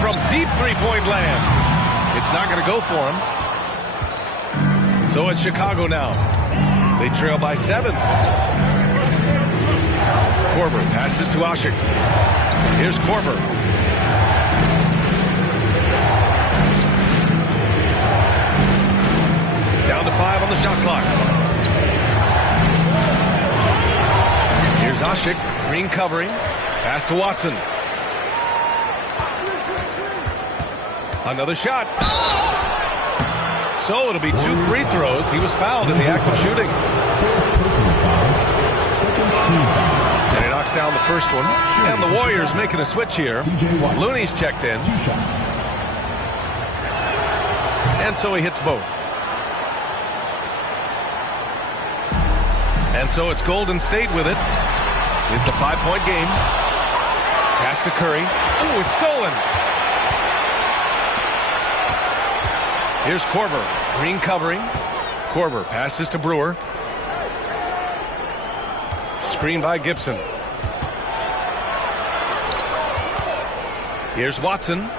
From deep three-point land. It's not going to go for him. So it's Chicago now. They trail by 7. Korver passes to Asik. Here's Korver. Down to 5 on the shot clock. Here's Asik. Green covering. Pass to Watson. Another shot. So it'll be 2 free throws. He was fouled in the act of shooting. And he knocks down the first one. And the Warriors making a switch here. Looney's checked in. And so he hits both. And so it's Golden State with it. It's a 5-point game. Pass to Curry. Ooh, it's stolen. Here's Korver. Green covering. Korver passes to Brewer. Screen by Gibson. Here's Watson.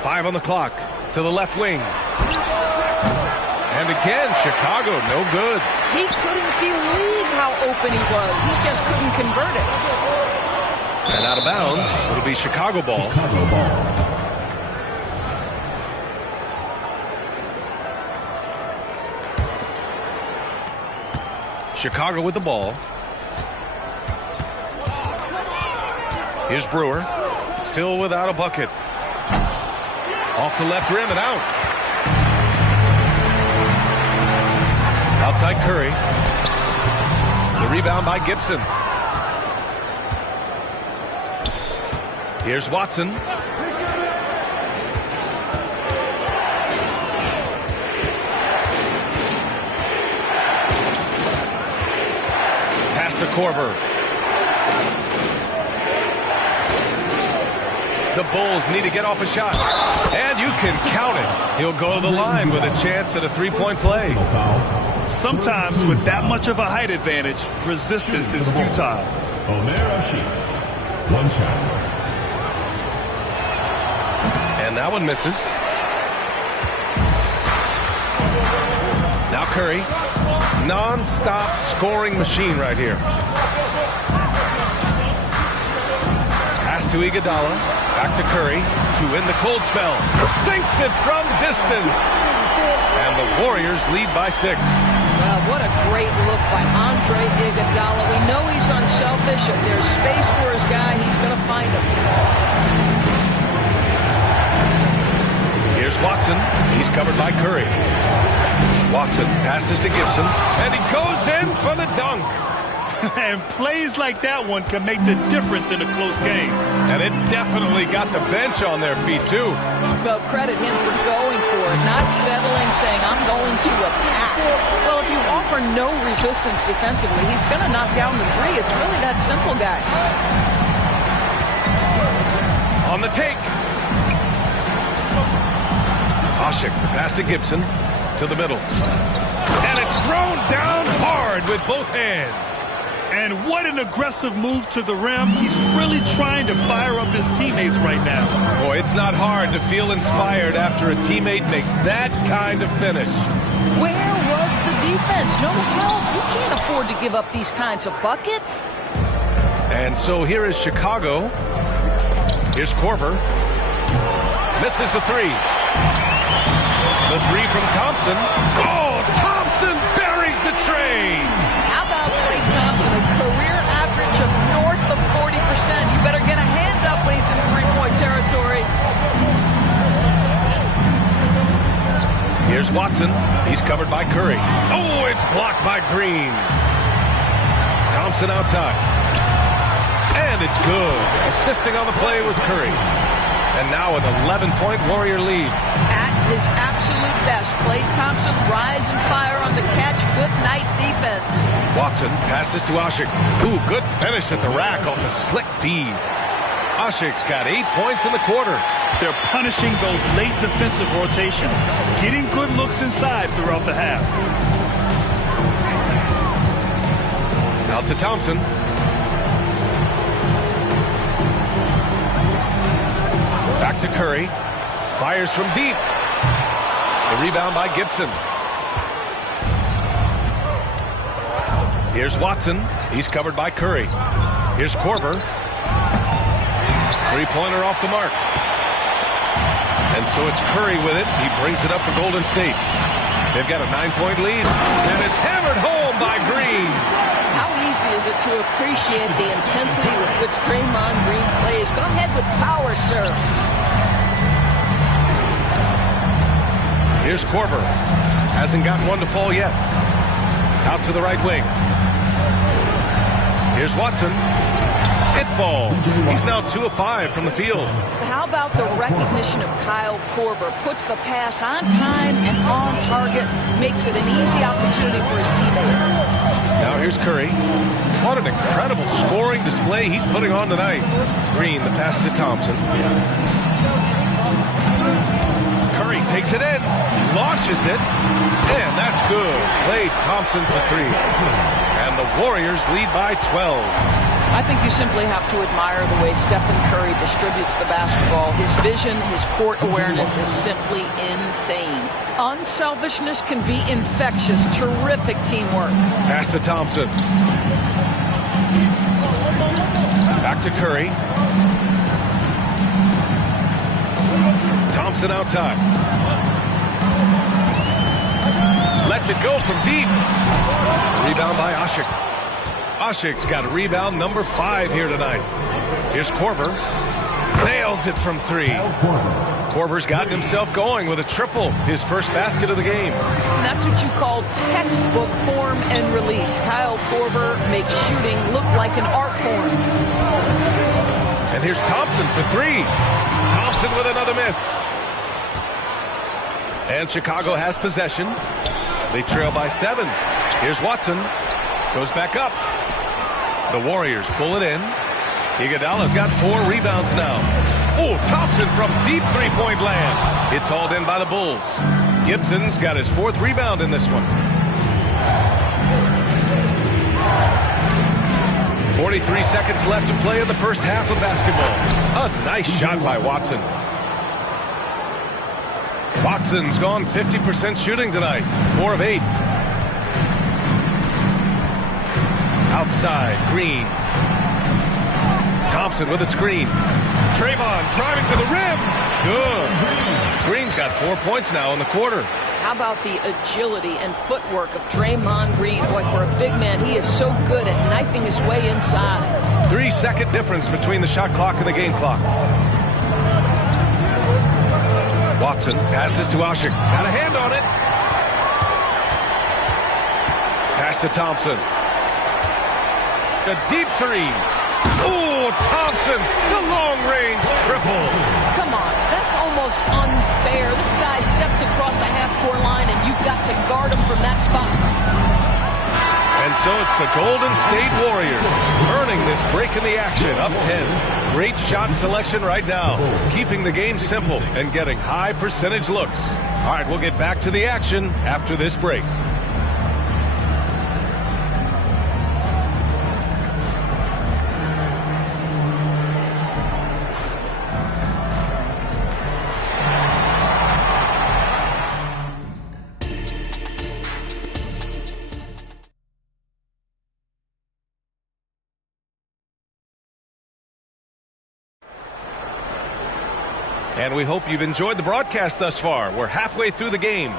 5 on the clock. To the left wing. And again, Chicago, no good. He couldn't believe how open he was. He just couldn't convert it. And out of bounds, it'll be Chicago ball. Chicago with the ball. Here's Brewer. Still without a bucket. Off the left rim and out. Outside Curry. The rebound by Gibson. Here's Watson. Pass to Korver. The Bulls need to get off a shot. And you can count it. He'll go to the line with a chance at a 3-point play. Sometimes with that much of a height advantage, resistance is futile. Omer Asik. 1 shot. And that one misses. Now Curry. Non-stop scoring machine right here. Pass to Iguodala. Back to Curry to win the cold spell. Sinks it from distance. And the Warriors lead by 6. Well, what a great look by Andre Iguodala. We know he's unselfish. If there's space for his guy, he's going to find him. Here's Watson. He's covered by Curry. Watson passes to Gibson. And he goes in for the dunk. And plays like that one can make the difference in a close game. And it definitely got the bench on their feet, too. Well, credit him for going for it, not settling, saying, I'm going to attack. Well, if you offer no resistance defensively, he's going to knock down the 3. It's really that simple, guys. On the take. Asik, the pass to Gibson, to the middle. And it's thrown down hard with both hands. And what an aggressive move to the rim. He's really trying to fire up his teammates right now. Boy, it's not hard to feel inspired after a teammate makes that kind of finish. Where was the defense? No help. You can't afford to give up these kinds of buckets. And so here is Chicago. Here's Korver. Misses the 3. The 3 from Thompson. Oh, Thompson buries the train. How about Klay Thompson, a career average of north of 40%. You better get a hand up when he's in 3-point territory. Here's Watson. He's covered by Curry. Oh, it's blocked by Green. Thompson outside. And it's good. Assisting on the play was Curry. And now an 11-point Warrior lead. At his absolute best, Klay Thompson rise and fire on the catch. Good night defense. Watson passes to Asik. Ooh, good finish at the rack off the slick feed. Asik's got 8 points in the quarter. They're punishing those late defensive rotations, getting good looks inside throughout the half. Out to Thompson. Back to Curry. Fires from deep. The rebound by Gibson. Here's Watson. He's covered by Curry. Here's Korver. Three-pointer off the mark. And so it's Curry with it. He brings it up for Golden State. They've got a 9-point lead. And it's hammered home by Green. How easy is it to appreciate the intensity with which Draymond Green plays? Go ahead with power, sir. Here's Korver. Hasn't gotten one to fall yet. Out to the right wing. Here's Watson. It falls. He's now 2 of 5 from the field. How about the recognition of Kyle Korver? Puts the pass on time and on target. Makes it an easy opportunity for his teammate. Now here's Curry. What an incredible scoring display he's putting on tonight. Green, the pass to Thompson. Curry takes it in. Launches it. And that's good. Klay Thompson for 3. And the Warriors lead by 12. I think you simply have to admire the way Stephen Curry distributes the basketball. His vision, his court awareness is simply insane. Unselfishness can be infectious. Terrific teamwork. Pass to Thompson. Back to Curry. Thompson outside. Lets it go from deep. Rebound by Asik. Asik's got a rebound number 5 here tonight. Here's Korver. Nails it from 3. Korver's gotten himself going with a triple. His first basket of the game. And that's what you call textbook form and release. Kyle Korver makes shooting look like an art form. And here's Thompson for 3. Thompson with another miss. And Chicago has possession. They trail by 7. Here's Watson. Goes back up. The Warriors pull it in. Iguodala's got 4 rebounds now. Oh, Thompson from deep three-point land. It's hauled in by the Bulls. Gibson's got his 4th rebound in this one. 43 seconds left to play in the first half of basketball. A nice shot by Watson. Watson's gone 50% shooting tonight. 4 of 8. Outside, Green. Thompson with a screen. Draymond driving to the rim. Good. Green's got 4 points now in the quarter. How about the agility and footwork of Draymond Green? Boy, for a big man, he is so good at knifing his way inside. 3-second difference between the shot clock and the game clock. Watson passes to Asik. Got a hand on it. Pass to Thompson. A deep 3. Oh, Thompson, the long-range triple. Come on, that's almost unfair. This guy steps across the half-court line, and you've got to guard him from that spot. And so it's the Golden State Warriors earning this break in the action, up 10. Great shot selection right now, keeping the game simple and getting high percentage looks. All right, we'll get back to the action after this break. And we hope you've enjoyed the broadcast thus far. We're halfway through the game.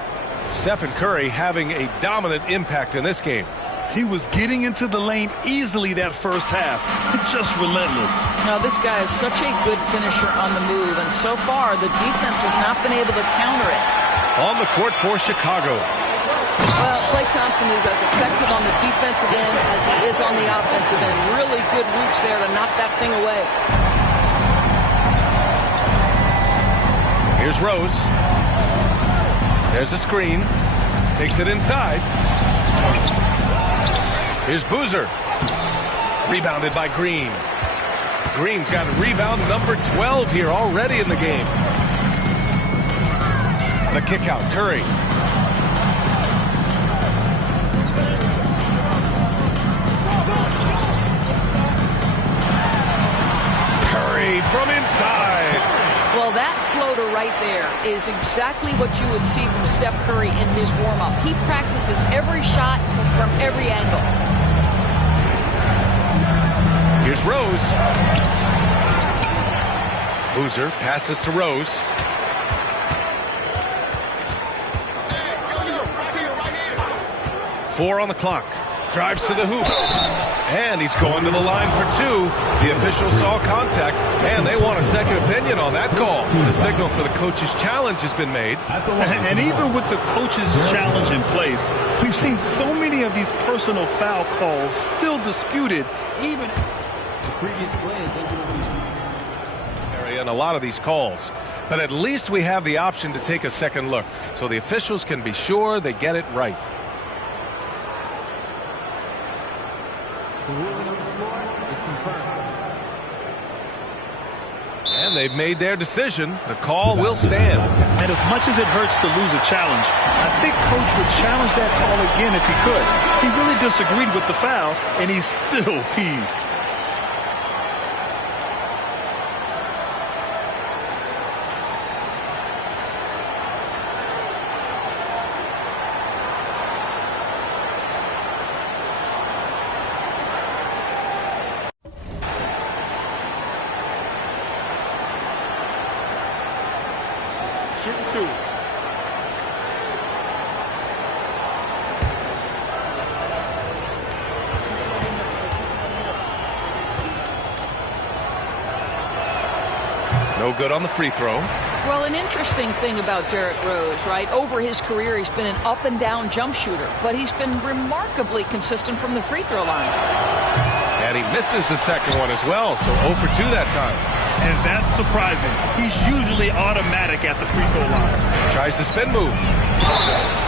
Stephen Curry having a dominant impact in this game. He was getting into the lane easily that first half. Just relentless. Now, this guy is such a good finisher on the move, and so far the defense has not been able to counter it. On the court for Chicago. Well, Klay Thompson is as effective on the defensive end as he is on the offensive end. Really good reach there to knock that thing away. Here's Rose. There's a screen. Takes it inside. Here's Boozer. Rebounded by Green. Green's got rebound number 12 here already in the game. The kick out, Curry. Curry from inside. Well, that floater right there is exactly what you would see from Steph Curry in his warm-up. He practices every shot from every angle. Here's Rose. Boozer passes to Rose. Four on the clock. Drives to the hoop. And he's going to the line for two. The official saw contact, and they want a second opinion on that call. The signal for the coach's challenge has been made. And even with the coach's challenge in place, we've seen so many of these personal foul calls still disputed, even the previous plays. And a lot of these calls. But at least we have the option to take a second look, so the officials can be sure they get it right. The ruling on the floor is confirmed. And they've made their decision. The call will stand. And as much as it hurts to lose a challenge, I think Coach would challenge that call again if he could. He really disagreed with the foul, and he's still peeved. Shooting two. No good on the free throw. Well, an interesting thing about Derrick Rose, right? Over his career, he's been an up-and-down jump shooter, but he's been remarkably consistent from the free throw line. And he misses the second one as well, so 0 for 2 that time. And that's surprising. He's usually automatic at the free throw line. Tries the spin move.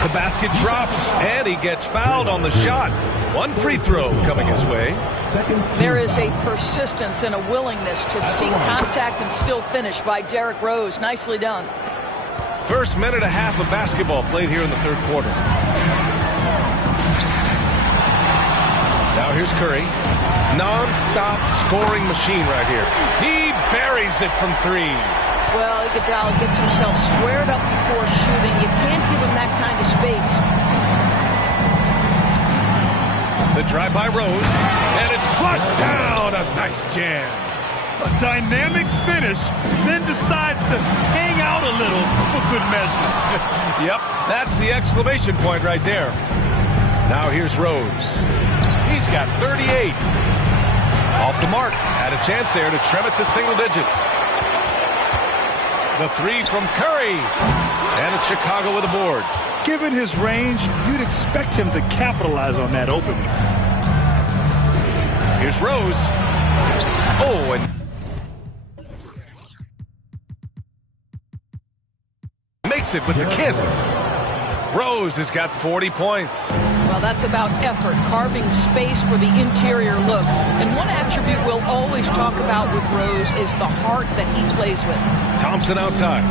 The basket drops, and he gets fouled on the shot. One free throw coming his way. There is a persistence and a willingness to seek contact and still finish by Derrick Rose. Nicely done. First minute and a half of basketball played here in the third quarter. Now here's Curry. Non-stop scoring machine right here. He buries it from three. Well, Iguodala gets himself squared up before shooting. You can't give him that kind of space. The drive by Rose, and it's flushed down. A nice jam. A dynamic finish, then decides to hang out a little for good measure. Yep, that's the exclamation point right there. Now here's Rose. He's got 38. Off the mark. Had a chance there to trim it to single digits. The three from Curry. And it's Chicago with a board. Given his range, you'd expect him to capitalize on that opening. Here's Rose. Oh, and makes it with the kiss. Rose has got 40 points. Well, that's about effort, carving space for the interior look. And one attribute we'll always talk about with Rose is the heart that he plays with. Thompson outside.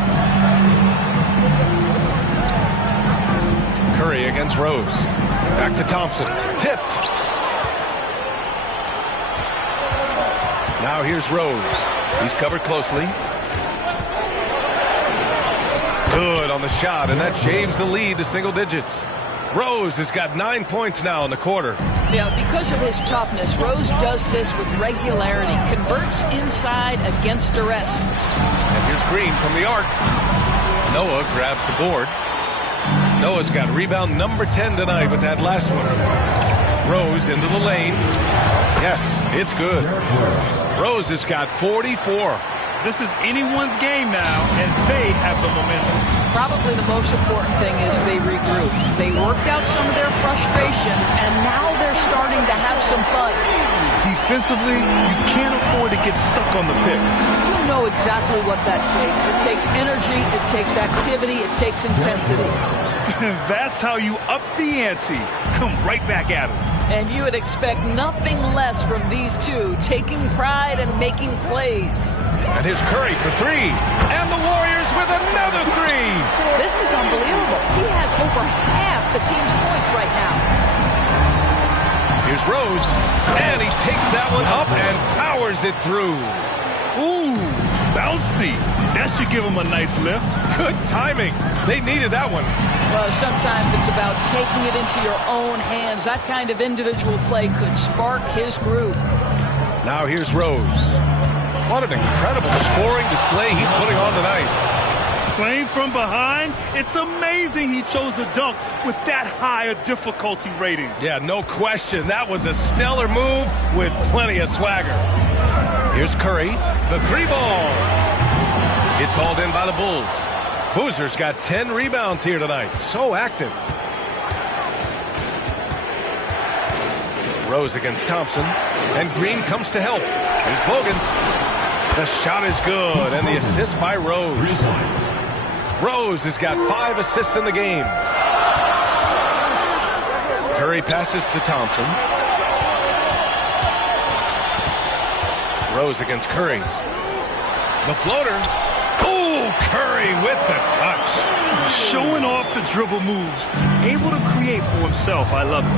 Curry against Rose. Back to Thompson. Tipped. Now here's Rose. He's covered closely. Good on the shot, and that shaves the lead to single digits. Rose has got 9 points now in the quarter. Yeah, because of his toughness, Rose does this with regularity. Converts inside against duress. And here's Green from the arc. Noah grabs the board. Noah's got rebound number 10 tonight with that last one. Rose into the lane. Yes, it's good. Rose has got 44. This is anyone's game now, and they have the momentum. Probably the most important thing is they regroup. They worked out some of their frustrations, and now they're starting to have some fun. defensively, you can't afford to get stuck on the pick. You know exactly what that takes. It takes energy, it takes activity, it takes intensity. That's how you up the ante. Come right back at him. And you would expect nothing less from these two, taking pride and making plays. And here's Curry for three. And the Warriors with another three. This is unbelievable. He has over half the team's points right now. Here's Rose. And he takes that one up and powers it through. Ooh, bouncy. That should give him a nice lift. Good timing. They needed that one. Well, sometimes it's about taking it into your own hands. That kind of individual play could spark his groove. Now here's Rose. What an incredible scoring display he's putting on tonight. Playing from behind, it's amazing he chose a dunk with that high a difficulty rating. Yeah, no question. That was a stellar move with plenty of swagger. Here's Curry, the three ball. It's hauled in by the Bulls. Boozer's got 10 rebounds here tonight. So active. Rose against Thompson. And Green comes to help. Here's Bogans. The shot is good. And the assist by Rose. Rose has got 5 assists in the game. Curry passes to Thompson. Rose against Curry. The floater. Oh, Curry with the touch. Showing off the dribble moves. Able to create for himself. I love it.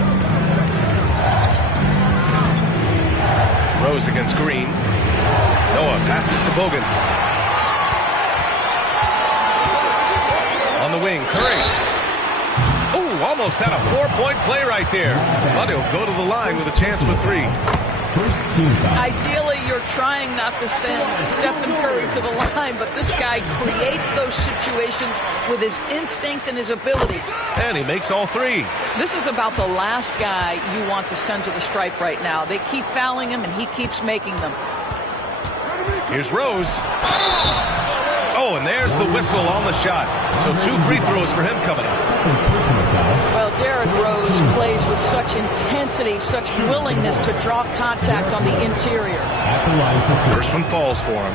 Rose against Green. Noah passes to Bogans. On the wing, Curry. Oh, almost had a 4-point play right there. But he'll go to the line with a chance for 3. Ideally, you're trying not to send Stephen Curry to the line, but this guy creates those situations with his instinct and his ability. And he makes all 3. This is about the last guy you want to send to the stripe right now. They keep fouling him, and he keeps making them. Here's Rose. Oh, and there's the whistle on the shot. So 2 free throws for him coming up. Well, Derrick Rose plays with such intensity, such willingness to draw contact on the interior. First one falls for him.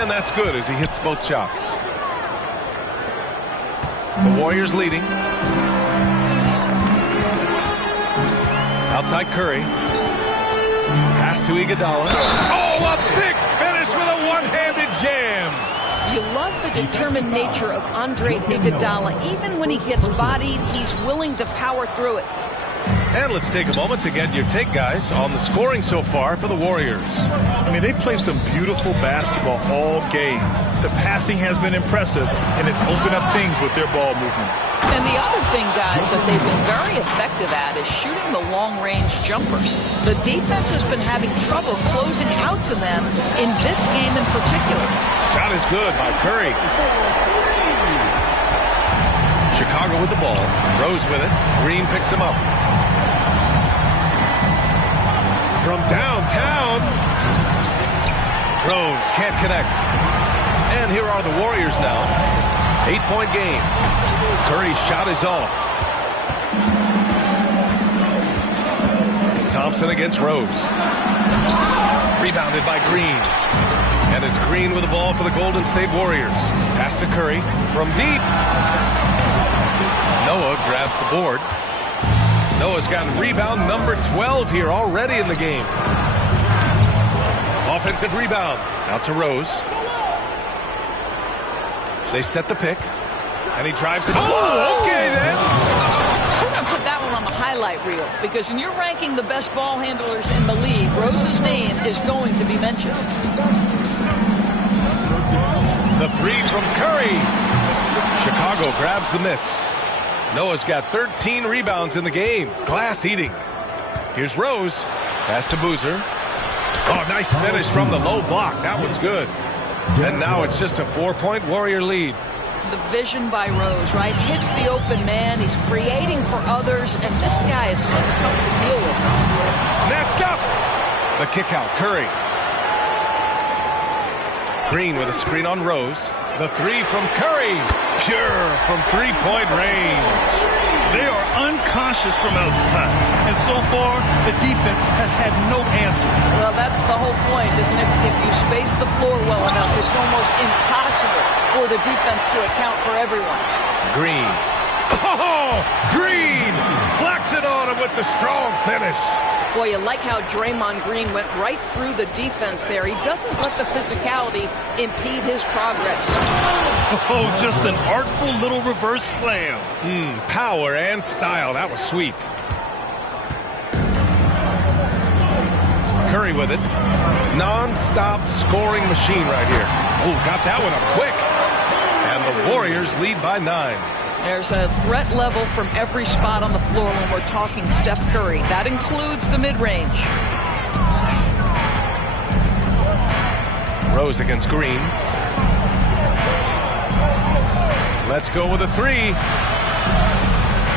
And that's good as he hits both shots. The Warriors leading. Outside Curry. Pass to Iguodala. Oh, a big finish with a one-handed jam. You love the determined nature of Andre Iguodala. Even when he gets bodied, he's willing to power through it. And let's take a moment to get your take, guys, on the scoring so far for the Warriors. I mean, they play some beautiful basketball all game. The passing has been impressive, and it's opened up things with their ball movement. And the other thing, guys, that they've been very effective at is shooting the long-range jumpers. The defense has been having trouble closing out to them in this game in particular. Shot is good by Curry. Chicago with the ball. Rose with it. Green picks him up. From downtown. Rose can't connect. And here are the Warriors now. 8-point game. Curry's shot is off. Thompson against Rose. Rebounded by Green. And it's Green with the ball for the Golden State Warriors. Pass to Curry from deep. Noah grabs the board. Noah's got rebound number 12 here already in the game. Offensive rebound. Out to Rose. They set the pick. And he drives it. Oh, okay then. We're going to put that one on the highlight reel because when you're ranking the best ball handlers in the league, Rose's name is going to be mentioned. The three from Curry. Chicago grabs the miss. Noah's got 13 rebounds in the game. Glass eating. Here's Rose. Pass to Boozer. Oh, nice finish from the low block. That one's good. And now it's just a 4-point Warrior lead. The vision by Rose, right? Hits the open man. He's creating for others, and this guy is so tough to deal with. Snatched up. The kick out. Curry. Green with a screen on Rose. The three from Curry. Pure from 3-point range. unconscious from outside. And so far, the defense has had no answer. Well, that's the whole point, isn't it? If you space the floor well enough, it's almost impossible for the defense to account for everyone. Green. Oh, Green flex it on him with the strong finish. Boy, you like how Draymond Green went right through the defense there. He doesn't let the physicality impede his progress. Oh, just an artful little reverse slam. Power and style. That was sweet. Curry with it. Non-stop scoring machine right here. Oh, got that one up quick. And the Warriors lead by 9. There's a threat level from every spot on the floor when we're talking Steph Curry. That includes the mid-range. Rose against Green. Let's go with a 3.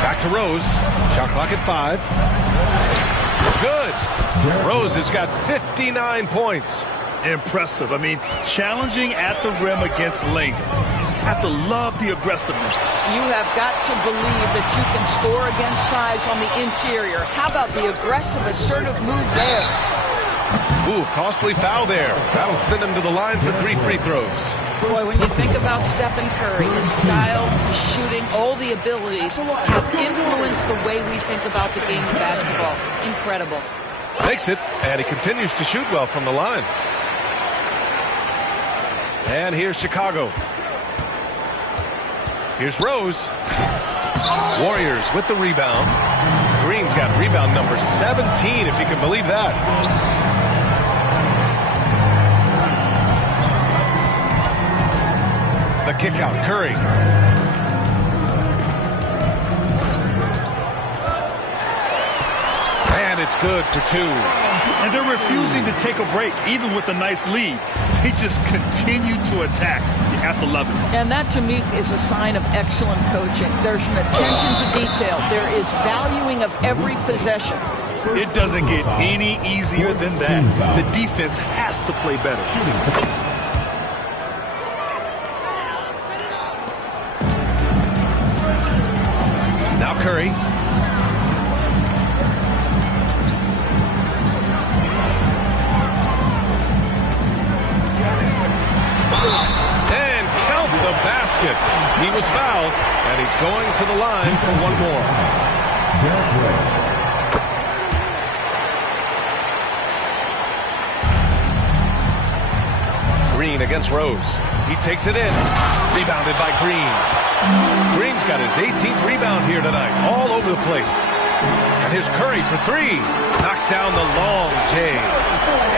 Back to Rose. Shot clock at 5. It's good. Rose has got 59 points. Impressive. I mean, challenging at the rim against length. You just have to love the aggressiveness. You have got to believe that you can score against size on the interior. How about the aggressive, assertive move there? Ooh, costly foul there. That'll send him to the line for 3 free throws. Boy, when you think about Stephen Curry, his style, his shooting, all the abilities have influenced the way we think about the game of basketball. Incredible. Takes it, and he continues to shoot well from the line. And here's Chicago. Here's Rose. Warriors with the rebound. Green's got rebound number 17, if you can believe that. The kick out, Curry. And it's good for 2. And they're refusing to take a break, even with a nice lead. They just continue to attack. You have to love it. And that, to me, is a sign of excellent coaching. There's an attention to detail. There is valuing of every possession. It doesn't get any easier than that. The defense has to play better. Now Curry. And count the basket. He was fouled, and he's going to the line for one more. Derrick Rose. Green against Rose. He takes it in. Rebounded by Green. Green's got his 18th rebound here tonight. All over the place. And here's Curry for 3. Knocks down the long J.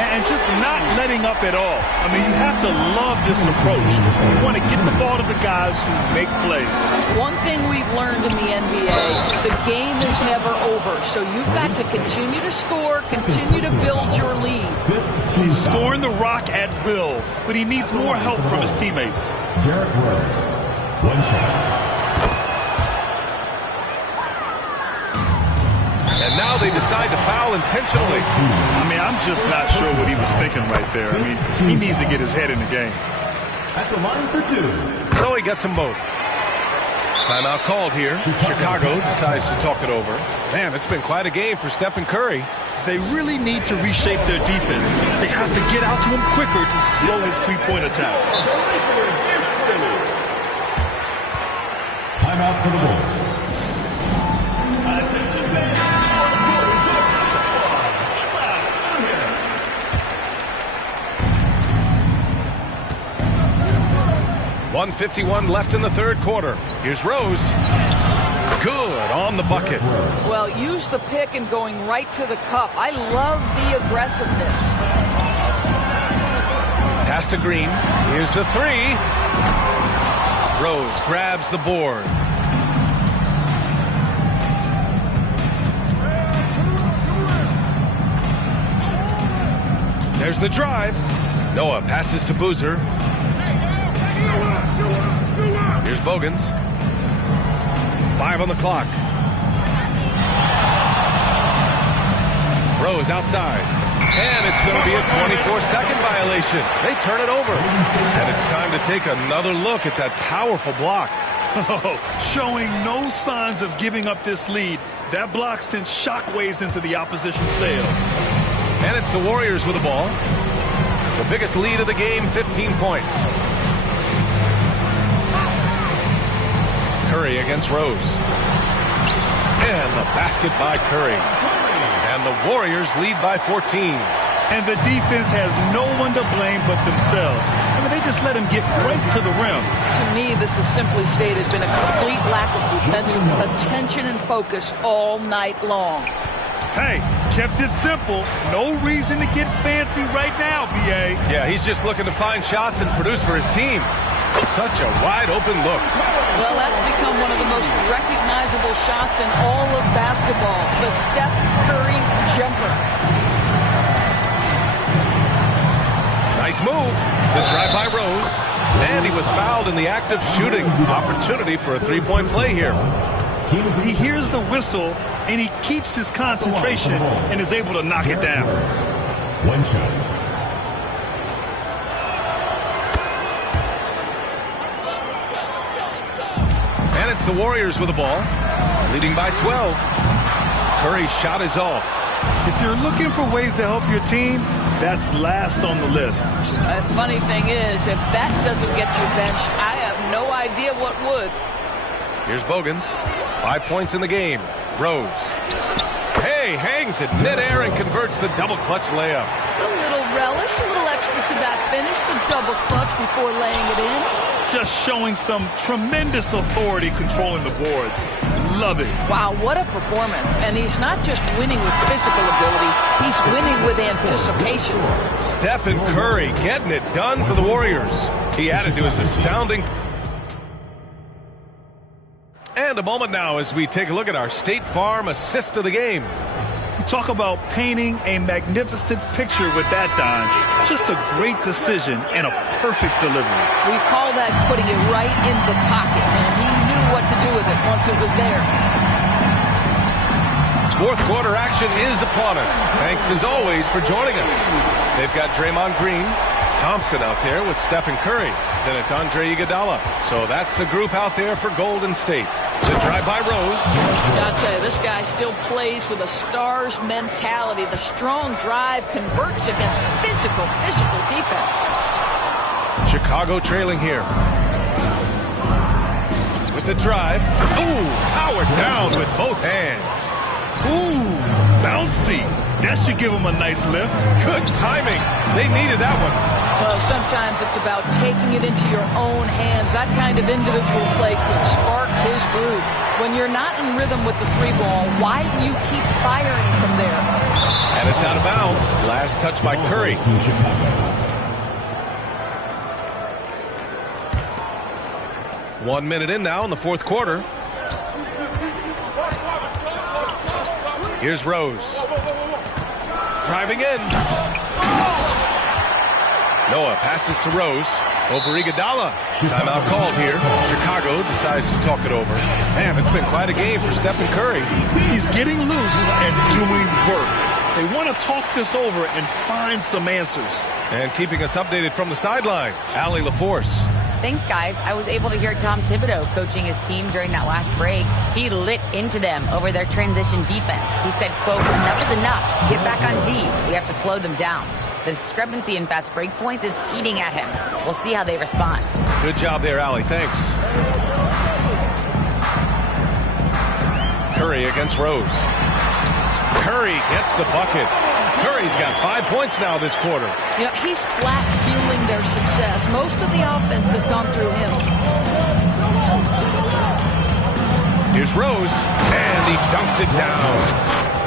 And just not letting up at all. I mean, you have to love this approach. You want to get the ball to the guys who make plays. One thing we've learned in the NBA, the game is never over. So you've got to continue to score, continue to build your lead. He's scoring the rock at will, but he needs more help from his teammates. Derrick Rose. One shot. And now they decide to foul intentionally. I mean, I'm just not sure what he was thinking right there. I mean, he needs to get his head in the game. At the line for 2. So he gets them both. Timeout called here. Chicago decides to talk it over. Man, it's been quite a game for Stephen Curry. They really need to reshape their defense. They have to get out to him quicker to slow his three-point attack. Timeout for the Bulls. 1:51 left in the third quarter. Here's Rose. Good on the bucket. Well, use the pick and going right to the cup. I love the aggressiveness. Pass to Green. Here's the 3. Rose grabs the board. There's the drive. Noah passes to Boozer. Here's Bogans. 5 on the clock. Rose outside. And it's going to be a 24-second violation. They turn it over. And it's time to take another look at that powerful block. Showing no signs of giving up this lead. That block sent shockwaves into the opposition sail. And it's the Warriors with the ball. The biggest lead of the game, 15 points. Curry against Rose. And the basket by Curry. And the Warriors lead by 14. And the defense has no one to blame but themselves. I mean, they just let him get right to the rim. To me, this has simply stated been a complete lack of defensive attention and focus all night long. Hey, kept it simple. No reason to get fancy right now, B.A. Yeah, he's just looking to find shots and produce for his team. Such a wide-open look. Well, that's become one of the most recognizable shots in all of basketball. The Steph Curry jumper. Nice move. The drive by Rose. And he was fouled in the act of shooting. Opportunity for a three-point play here. He hears the whistle, and he keeps his concentration and is able to knock it down. One shot. And it's the Warriors with the ball, leading by 12. Curry's shot is off. If you're looking for ways to help your team, that's last on the list. Funny thing is, if that doesn't get you benched, I have no idea what would. Here's Bogans. 5 points in the game. Rose. Hey, hangs it midair and converts the double clutch layup. A little relish, a little extra to that finish, the double clutch before laying it in. Just showing some tremendous authority controlling the boards. Love it. Wow, what a performance. And he's not just winning with physical ability, he's winning with anticipation. Stephen Curry getting it done for the Warriors. He added to his astounding. And a moment now as we take a look at our State Farm assist of the game. You talk about painting a magnificent picture with that, Don. Just a great decision and a perfect delivery. We call that putting it right in the pocket, and he knew what to do with it once it was there. Fourth quarter action is upon us. Thanks as always for joining us. They've got Draymond Green, Thompson out there with Stephen Curry. Then it's Andre Iguodala. So that's the group out there for Golden State. The drive by Rose. I'll tell you, this guy still plays with a star's mentality. The strong drive converts against physical defense. Chicago trailing here. With the drive. Ooh, powered down with both hands. Ooh, bouncy. That should give him a nice lift. Good timing. They needed that one. Well, sometimes it's about taking it into your own hands. That kind of individual play could spark his groove. When you're not in rhythm with the three ball, why do you keep firing from there? And it's out of bounds. Last touch by Curry. 1 minute in now in the fourth quarter. Here's Rose. Driving in. Noah passes to Rose. Over Iguodala. Timeout called here. Chicago decides to talk it over. Man, it's been quite a game for Stephen Curry. He's getting loose and doing work. They want to talk this over and find some answers. And keeping us updated from the sideline, Allie LaForce. Thanks, guys. I was able to hear Tom Thibodeau coaching his team during that last break. He lit into them over their transition defense. He said, quote, "Enough is enough. Get back on D. We have to slow them down." The discrepancy in fast break points is eating at him. We'll see how they respond. Good job there, Allie. Thanks. Curry against Rose. Curry gets the bucket. Curry's got 5 points now this quarter. You know, he's flat fueling their success. Most of the offense has gone through him. Here's Rose, and he dunks it down.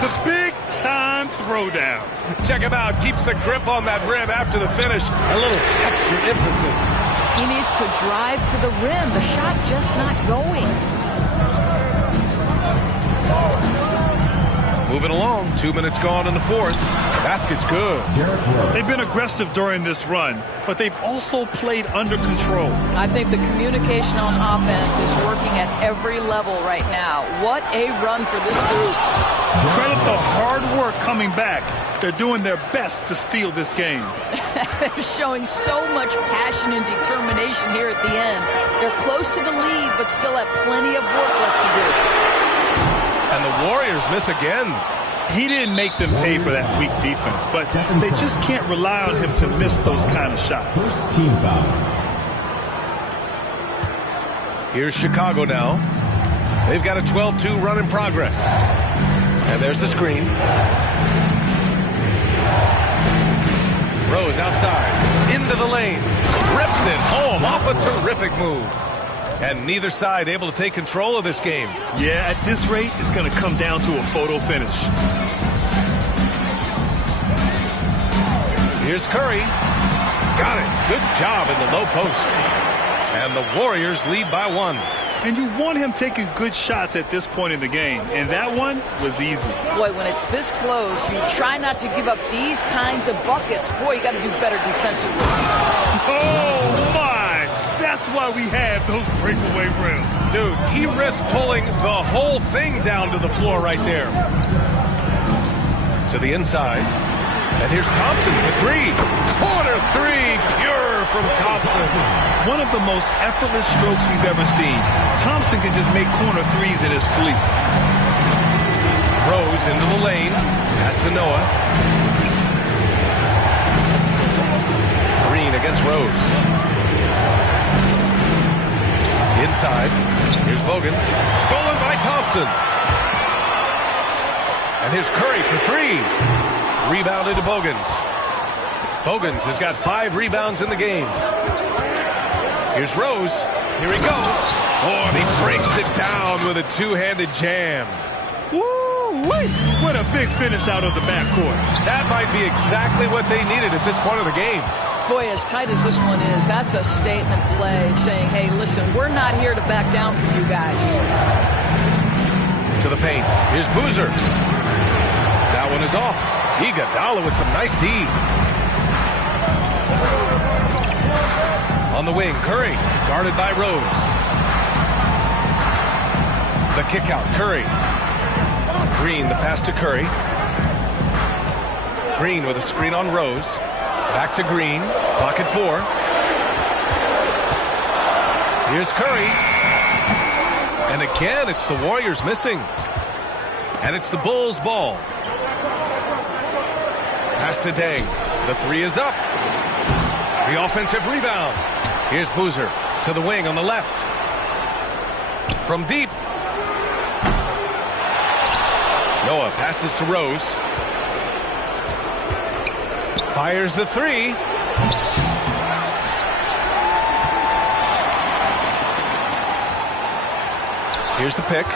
The big-time throwdown. Check him out. Keeps the grip on that rim after the finish. A little extra emphasis. He needs to drive to the rim. The shot just not going. Moving along. 2 minutes gone in the fourth. Basket's good. They've been aggressive during this run, but they've also played under control. I think the communication on offense is working at every level right now. What a run for this group. Credit the hard work coming back. They're doing their best to steal this game. They're showing so much passion and determination here at the end. They're close to the lead, but still have plenty of work left to do. And the Warriors miss again. He didn't make them pay for that weak defense, but they just can't rely on him to miss those kind of shots. First team foul. Here's Chicago now. They've got a 12-2 run in progress. And there's the screen. Rose outside, into the lane, rips it home off a terrific move. And neither side able to take control of this game. Yeah, at this rate, it's going to come down to a photo finish. Here's Curry. Got it. Good job in the low post. And the Warriors lead by 1. And you want him taking good shots at this point in the game. And that one was easy. Boy, when it's this close, you try not to give up these kinds of buckets. Boy, you got to do better defensively. Oh, my! That's why we have those breakaway rims. Dude, he risked pulling the whole thing down to the floor right there. To the inside. And here's Thompson for 3. Corner 3, pure from Thompson. One of the most effortless strokes we've ever seen. Thompson can just make corner 3s in his sleep. Rose into the lane. Pass to Noah. Green against Rose. Inside. Here's Bogans. Stolen by Thompson. And here's Curry for 3. Rebounded to Bogans. Bogans has got 5 rebounds in the game. Here's Rose. Here he goes. Oh, and he brings it down with a two-handed jam. Woo-wee! What a big finish out of the backcourt. That might be exactly what they needed at this point of the game. Boy, as tight as this one is, that's a statement play saying, hey, listen, we're not here to back down from you guys. To the paint. Here's Boozer. That one is off. Iguodala with some nice D. On the wing, Curry, guarded by Rose. The kick out, Curry. Green, the pass to Curry. Green with a screen on Rose. Back to Green, clock at 4. Here's Curry. And again, it's the Warriors missing. And it's the Bulls' ball. Pass to Deng. The 3 is up. The offensive rebound. Here's Boozer to the wing on the left. From deep. Noah passes to Rose. Fires the 3. Here's the pick.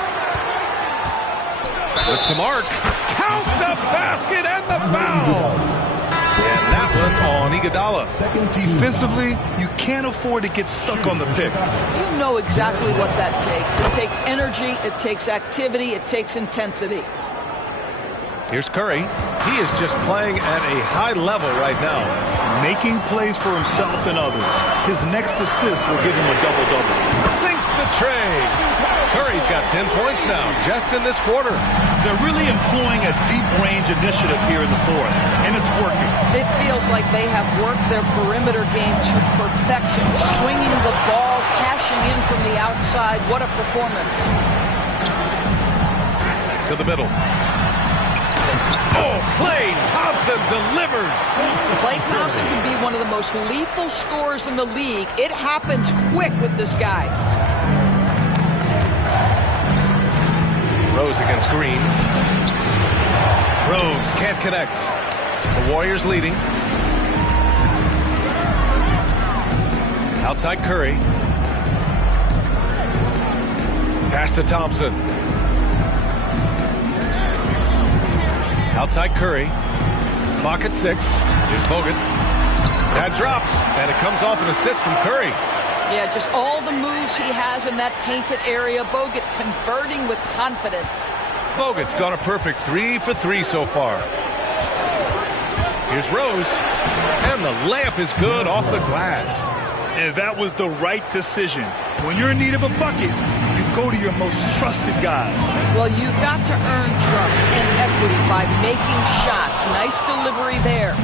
With some arc. Count the basket and the foul. And that one on Iguodala. Defensively, you can't afford to get stuck on the pick. You know exactly what that takes. It takes energy, it takes activity, it takes intensity. Here's Curry. He is just playing at a high level right now. Making plays for himself and others. His next assist will give him a double-double. Sinks the tray. Curry's got 10 points now, just in this quarter. They're really employing a deep-range initiative here in the fourth, and it's working. It feels like they have worked their perimeter game to perfection, swinging the ball, cashing in from the outside. What a performance. To the middle. Oh, Klay Thompson delivers. Klay Thompson can be one of the most lethal scorers in the league. It happens quick with this guy. Rose against Green. Rose can't connect. The Warriors leading. Outside Curry. Pass to Thompson. Outside Curry. Clock at 6. Here's Bogut. That drops, and it comes off an assist from Curry. Yeah, just all the moves he has in that painted area. Bogut converting with confidence. Bogut's got a perfect 3 for 3 so far. Here's Rose, and the layup is good off the glass. And that was the right decision. When you're in need of a bucket, you go to your most trusted guys. Well, you've got to earn trust in every equity by making shots. Nice delivery there.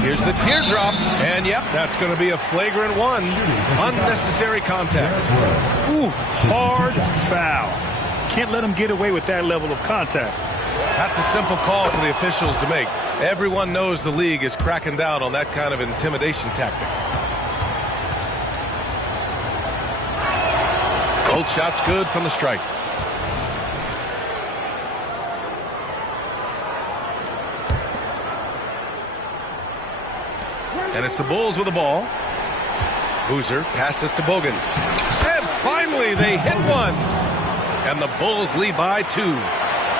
Here's the teardrop, and yep, that's going to be a flagrant one. Unnecessary contact. Ooh, hard foul. Can't let him get away with that level of contact. That's a simple call for the officials to make. Everyone knows the league is cracking down on that kind of intimidation tactic. Both shots good from the strike. And it's the Bulls with the ball. Boozer passes to Bogans. And finally they hit one. And the Bulls lead by 2.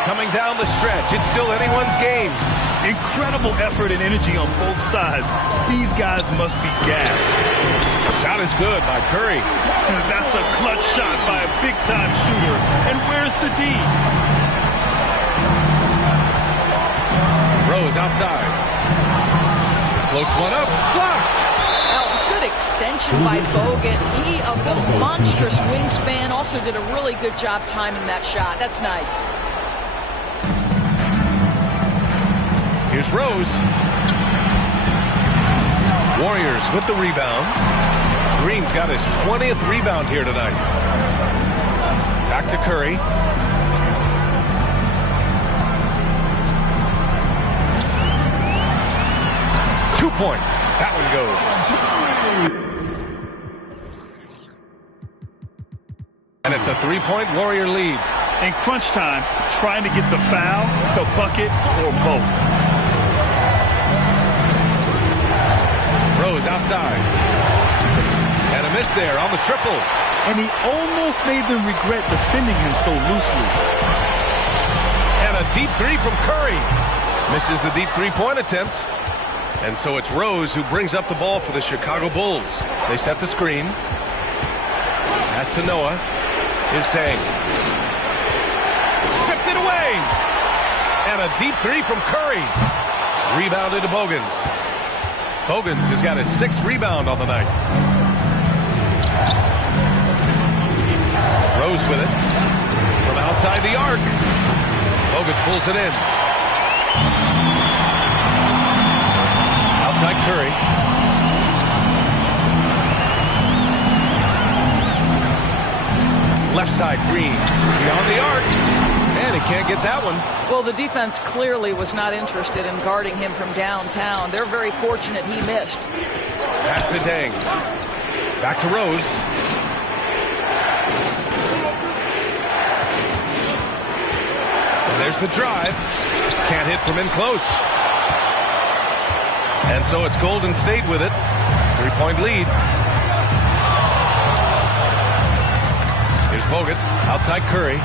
Coming down the stretch, it's still anyone's game. Incredible effort and energy on both sides. These guys must be gassed. Shot is good by Curry. That's a clutch shot by a big-time shooter. And where's the D? Rose outside. Floats one up. Blocked. Oh, good extension by Bogut. He, a monstrous wingspan, also did a really good job timing that shot. That's nice. Here's Rose. Warriors with the rebound. Green's got his 20th rebound here tonight. Back to Curry. Points. That one goes. And it's a 3-point Warrior lead. In crunch time, trying to get the foul, the bucket, or both. Rose outside. And a miss there on the triple. And he almost made them regret defending him so loosely. And a deep 3 from Curry. Misses the deep 3-point attempt. And so it's Rose who brings up the ball for the Chicago Bulls. They set the screen. Pass to Noah. Here's Dang. Stripped it away. And a deep 3 from Curry. Rebounded to Bogans. Bogans has got his 6th rebound on the night. Rose with it. From outside the arc. Bogut pulls it in. Outside Curry. Left side Green. Beyond the arc. And he can't get that one. Well, the defense clearly was not interested in guarding him from downtown. They're very fortunate he missed. Pass to Dang. Back to Rose. And there's the drive. Can't hit from in close. And so it's Golden State with it. 3-point lead. Here's Bogut. Outside Curry.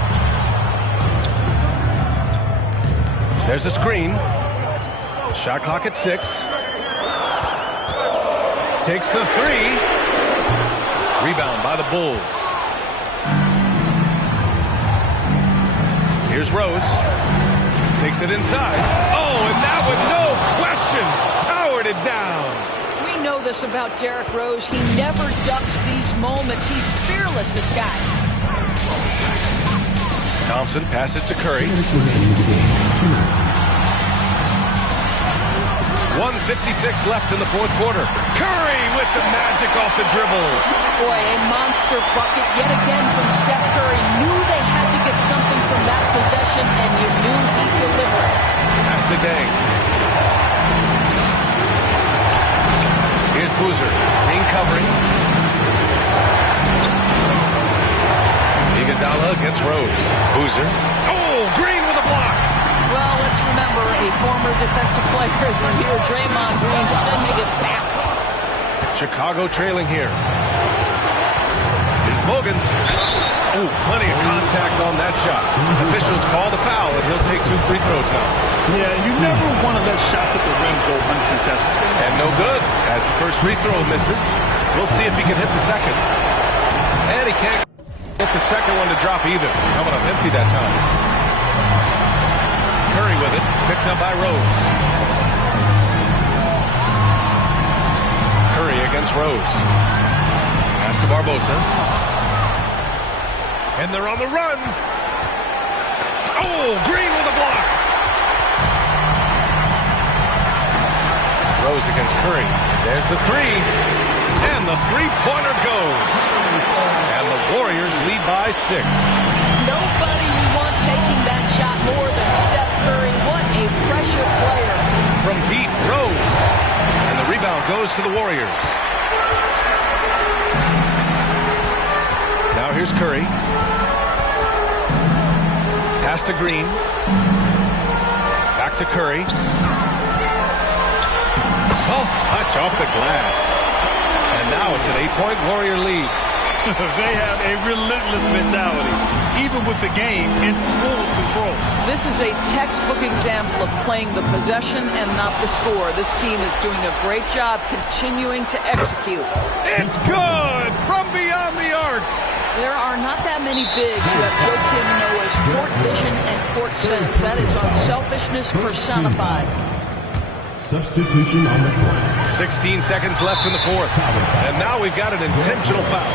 There's a screen. Shot clock at 6. Takes the 3. Rebound by the Bulls. Here's Rose. Takes it inside. Oh, and that one, no question, powered it down. We know this about Derrick Rose. He never ducks these moments. He's fearless, this guy. Thompson passes to Curry. 1:56 left in the fourth quarter. Curry with the magic off the dribble. Boy, a monster bucket yet again from Steph Curry. Knew they had to get something from that possession, and you knew he'd deliver. Pass to Dang. Here's Boozer. Green covering. Iguodala against Rose. Boozer. Oh, Green with a block. Well, let's remember a former defensive player of the year, Draymond Green, sending it back. Chicago trailing here. Here's Bogans. Oh, plenty of contact on that shot. Officials call the foul, and he'll take 2 free throws now. Yeah, you never want to let shots at the rim go uncontested. And no good, as the first free throw misses. We'll see if he can hit the second. And he can't get the second one to drop either. Coming up empty that time. Curry with it, picked up by Rose. Curry against Rose. to Barbosa. And they're on the run. Oh, Green with a block. Rose against Curry. There's the three. And the three-pointer goes. And the Warriors lead by 6. Nobody you want taking that shot more than Steph Curry. What a pressure player. From deep, Rose. And the rebound goes to the Warriors. Now here's Curry. Pass to Green. Back to Curry. Soft touch off the glass. And now it's an 8-point Warrior lead. They have a relentless mentality, even with the game in total control. This is a textbook example of playing the possession and not the score. This team is doing a great job continuing to execute. It's good from beyond the arc. There are not that many bigs who have Joakim Noah's court vision and court sense. That is unselfishness personified. Substitution on the court. 16 seconds left in the fourth. And now we've got an intentional foul.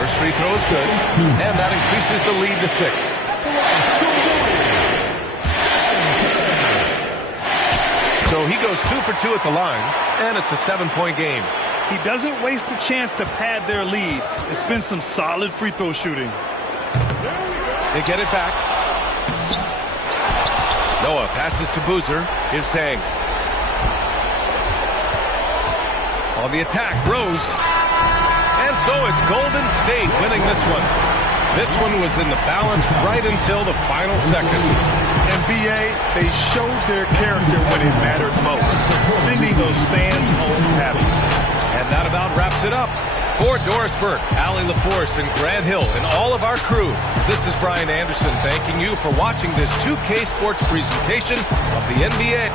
First free throw is good. And that increases the lead to 6. So he goes 2 for 2 at the line. And it's a 7-point game. He doesn't waste a chance to pad their lead. It's been some solid free throw shooting. They get it back. Noah passes to Boozer. Here's Dang. On the attack, Rose. And so it's Golden State winning this one. This one was in the balance right until the final seconds. And B.A., they showed their character when it mattered most, sending those fans home happy. And that about wraps it up. For Doris Burke, Allie LaForce, and Grant Hill, and all of our crew, this is Brian Anderson thanking you for watching this 2K Sports presentation of the NBA.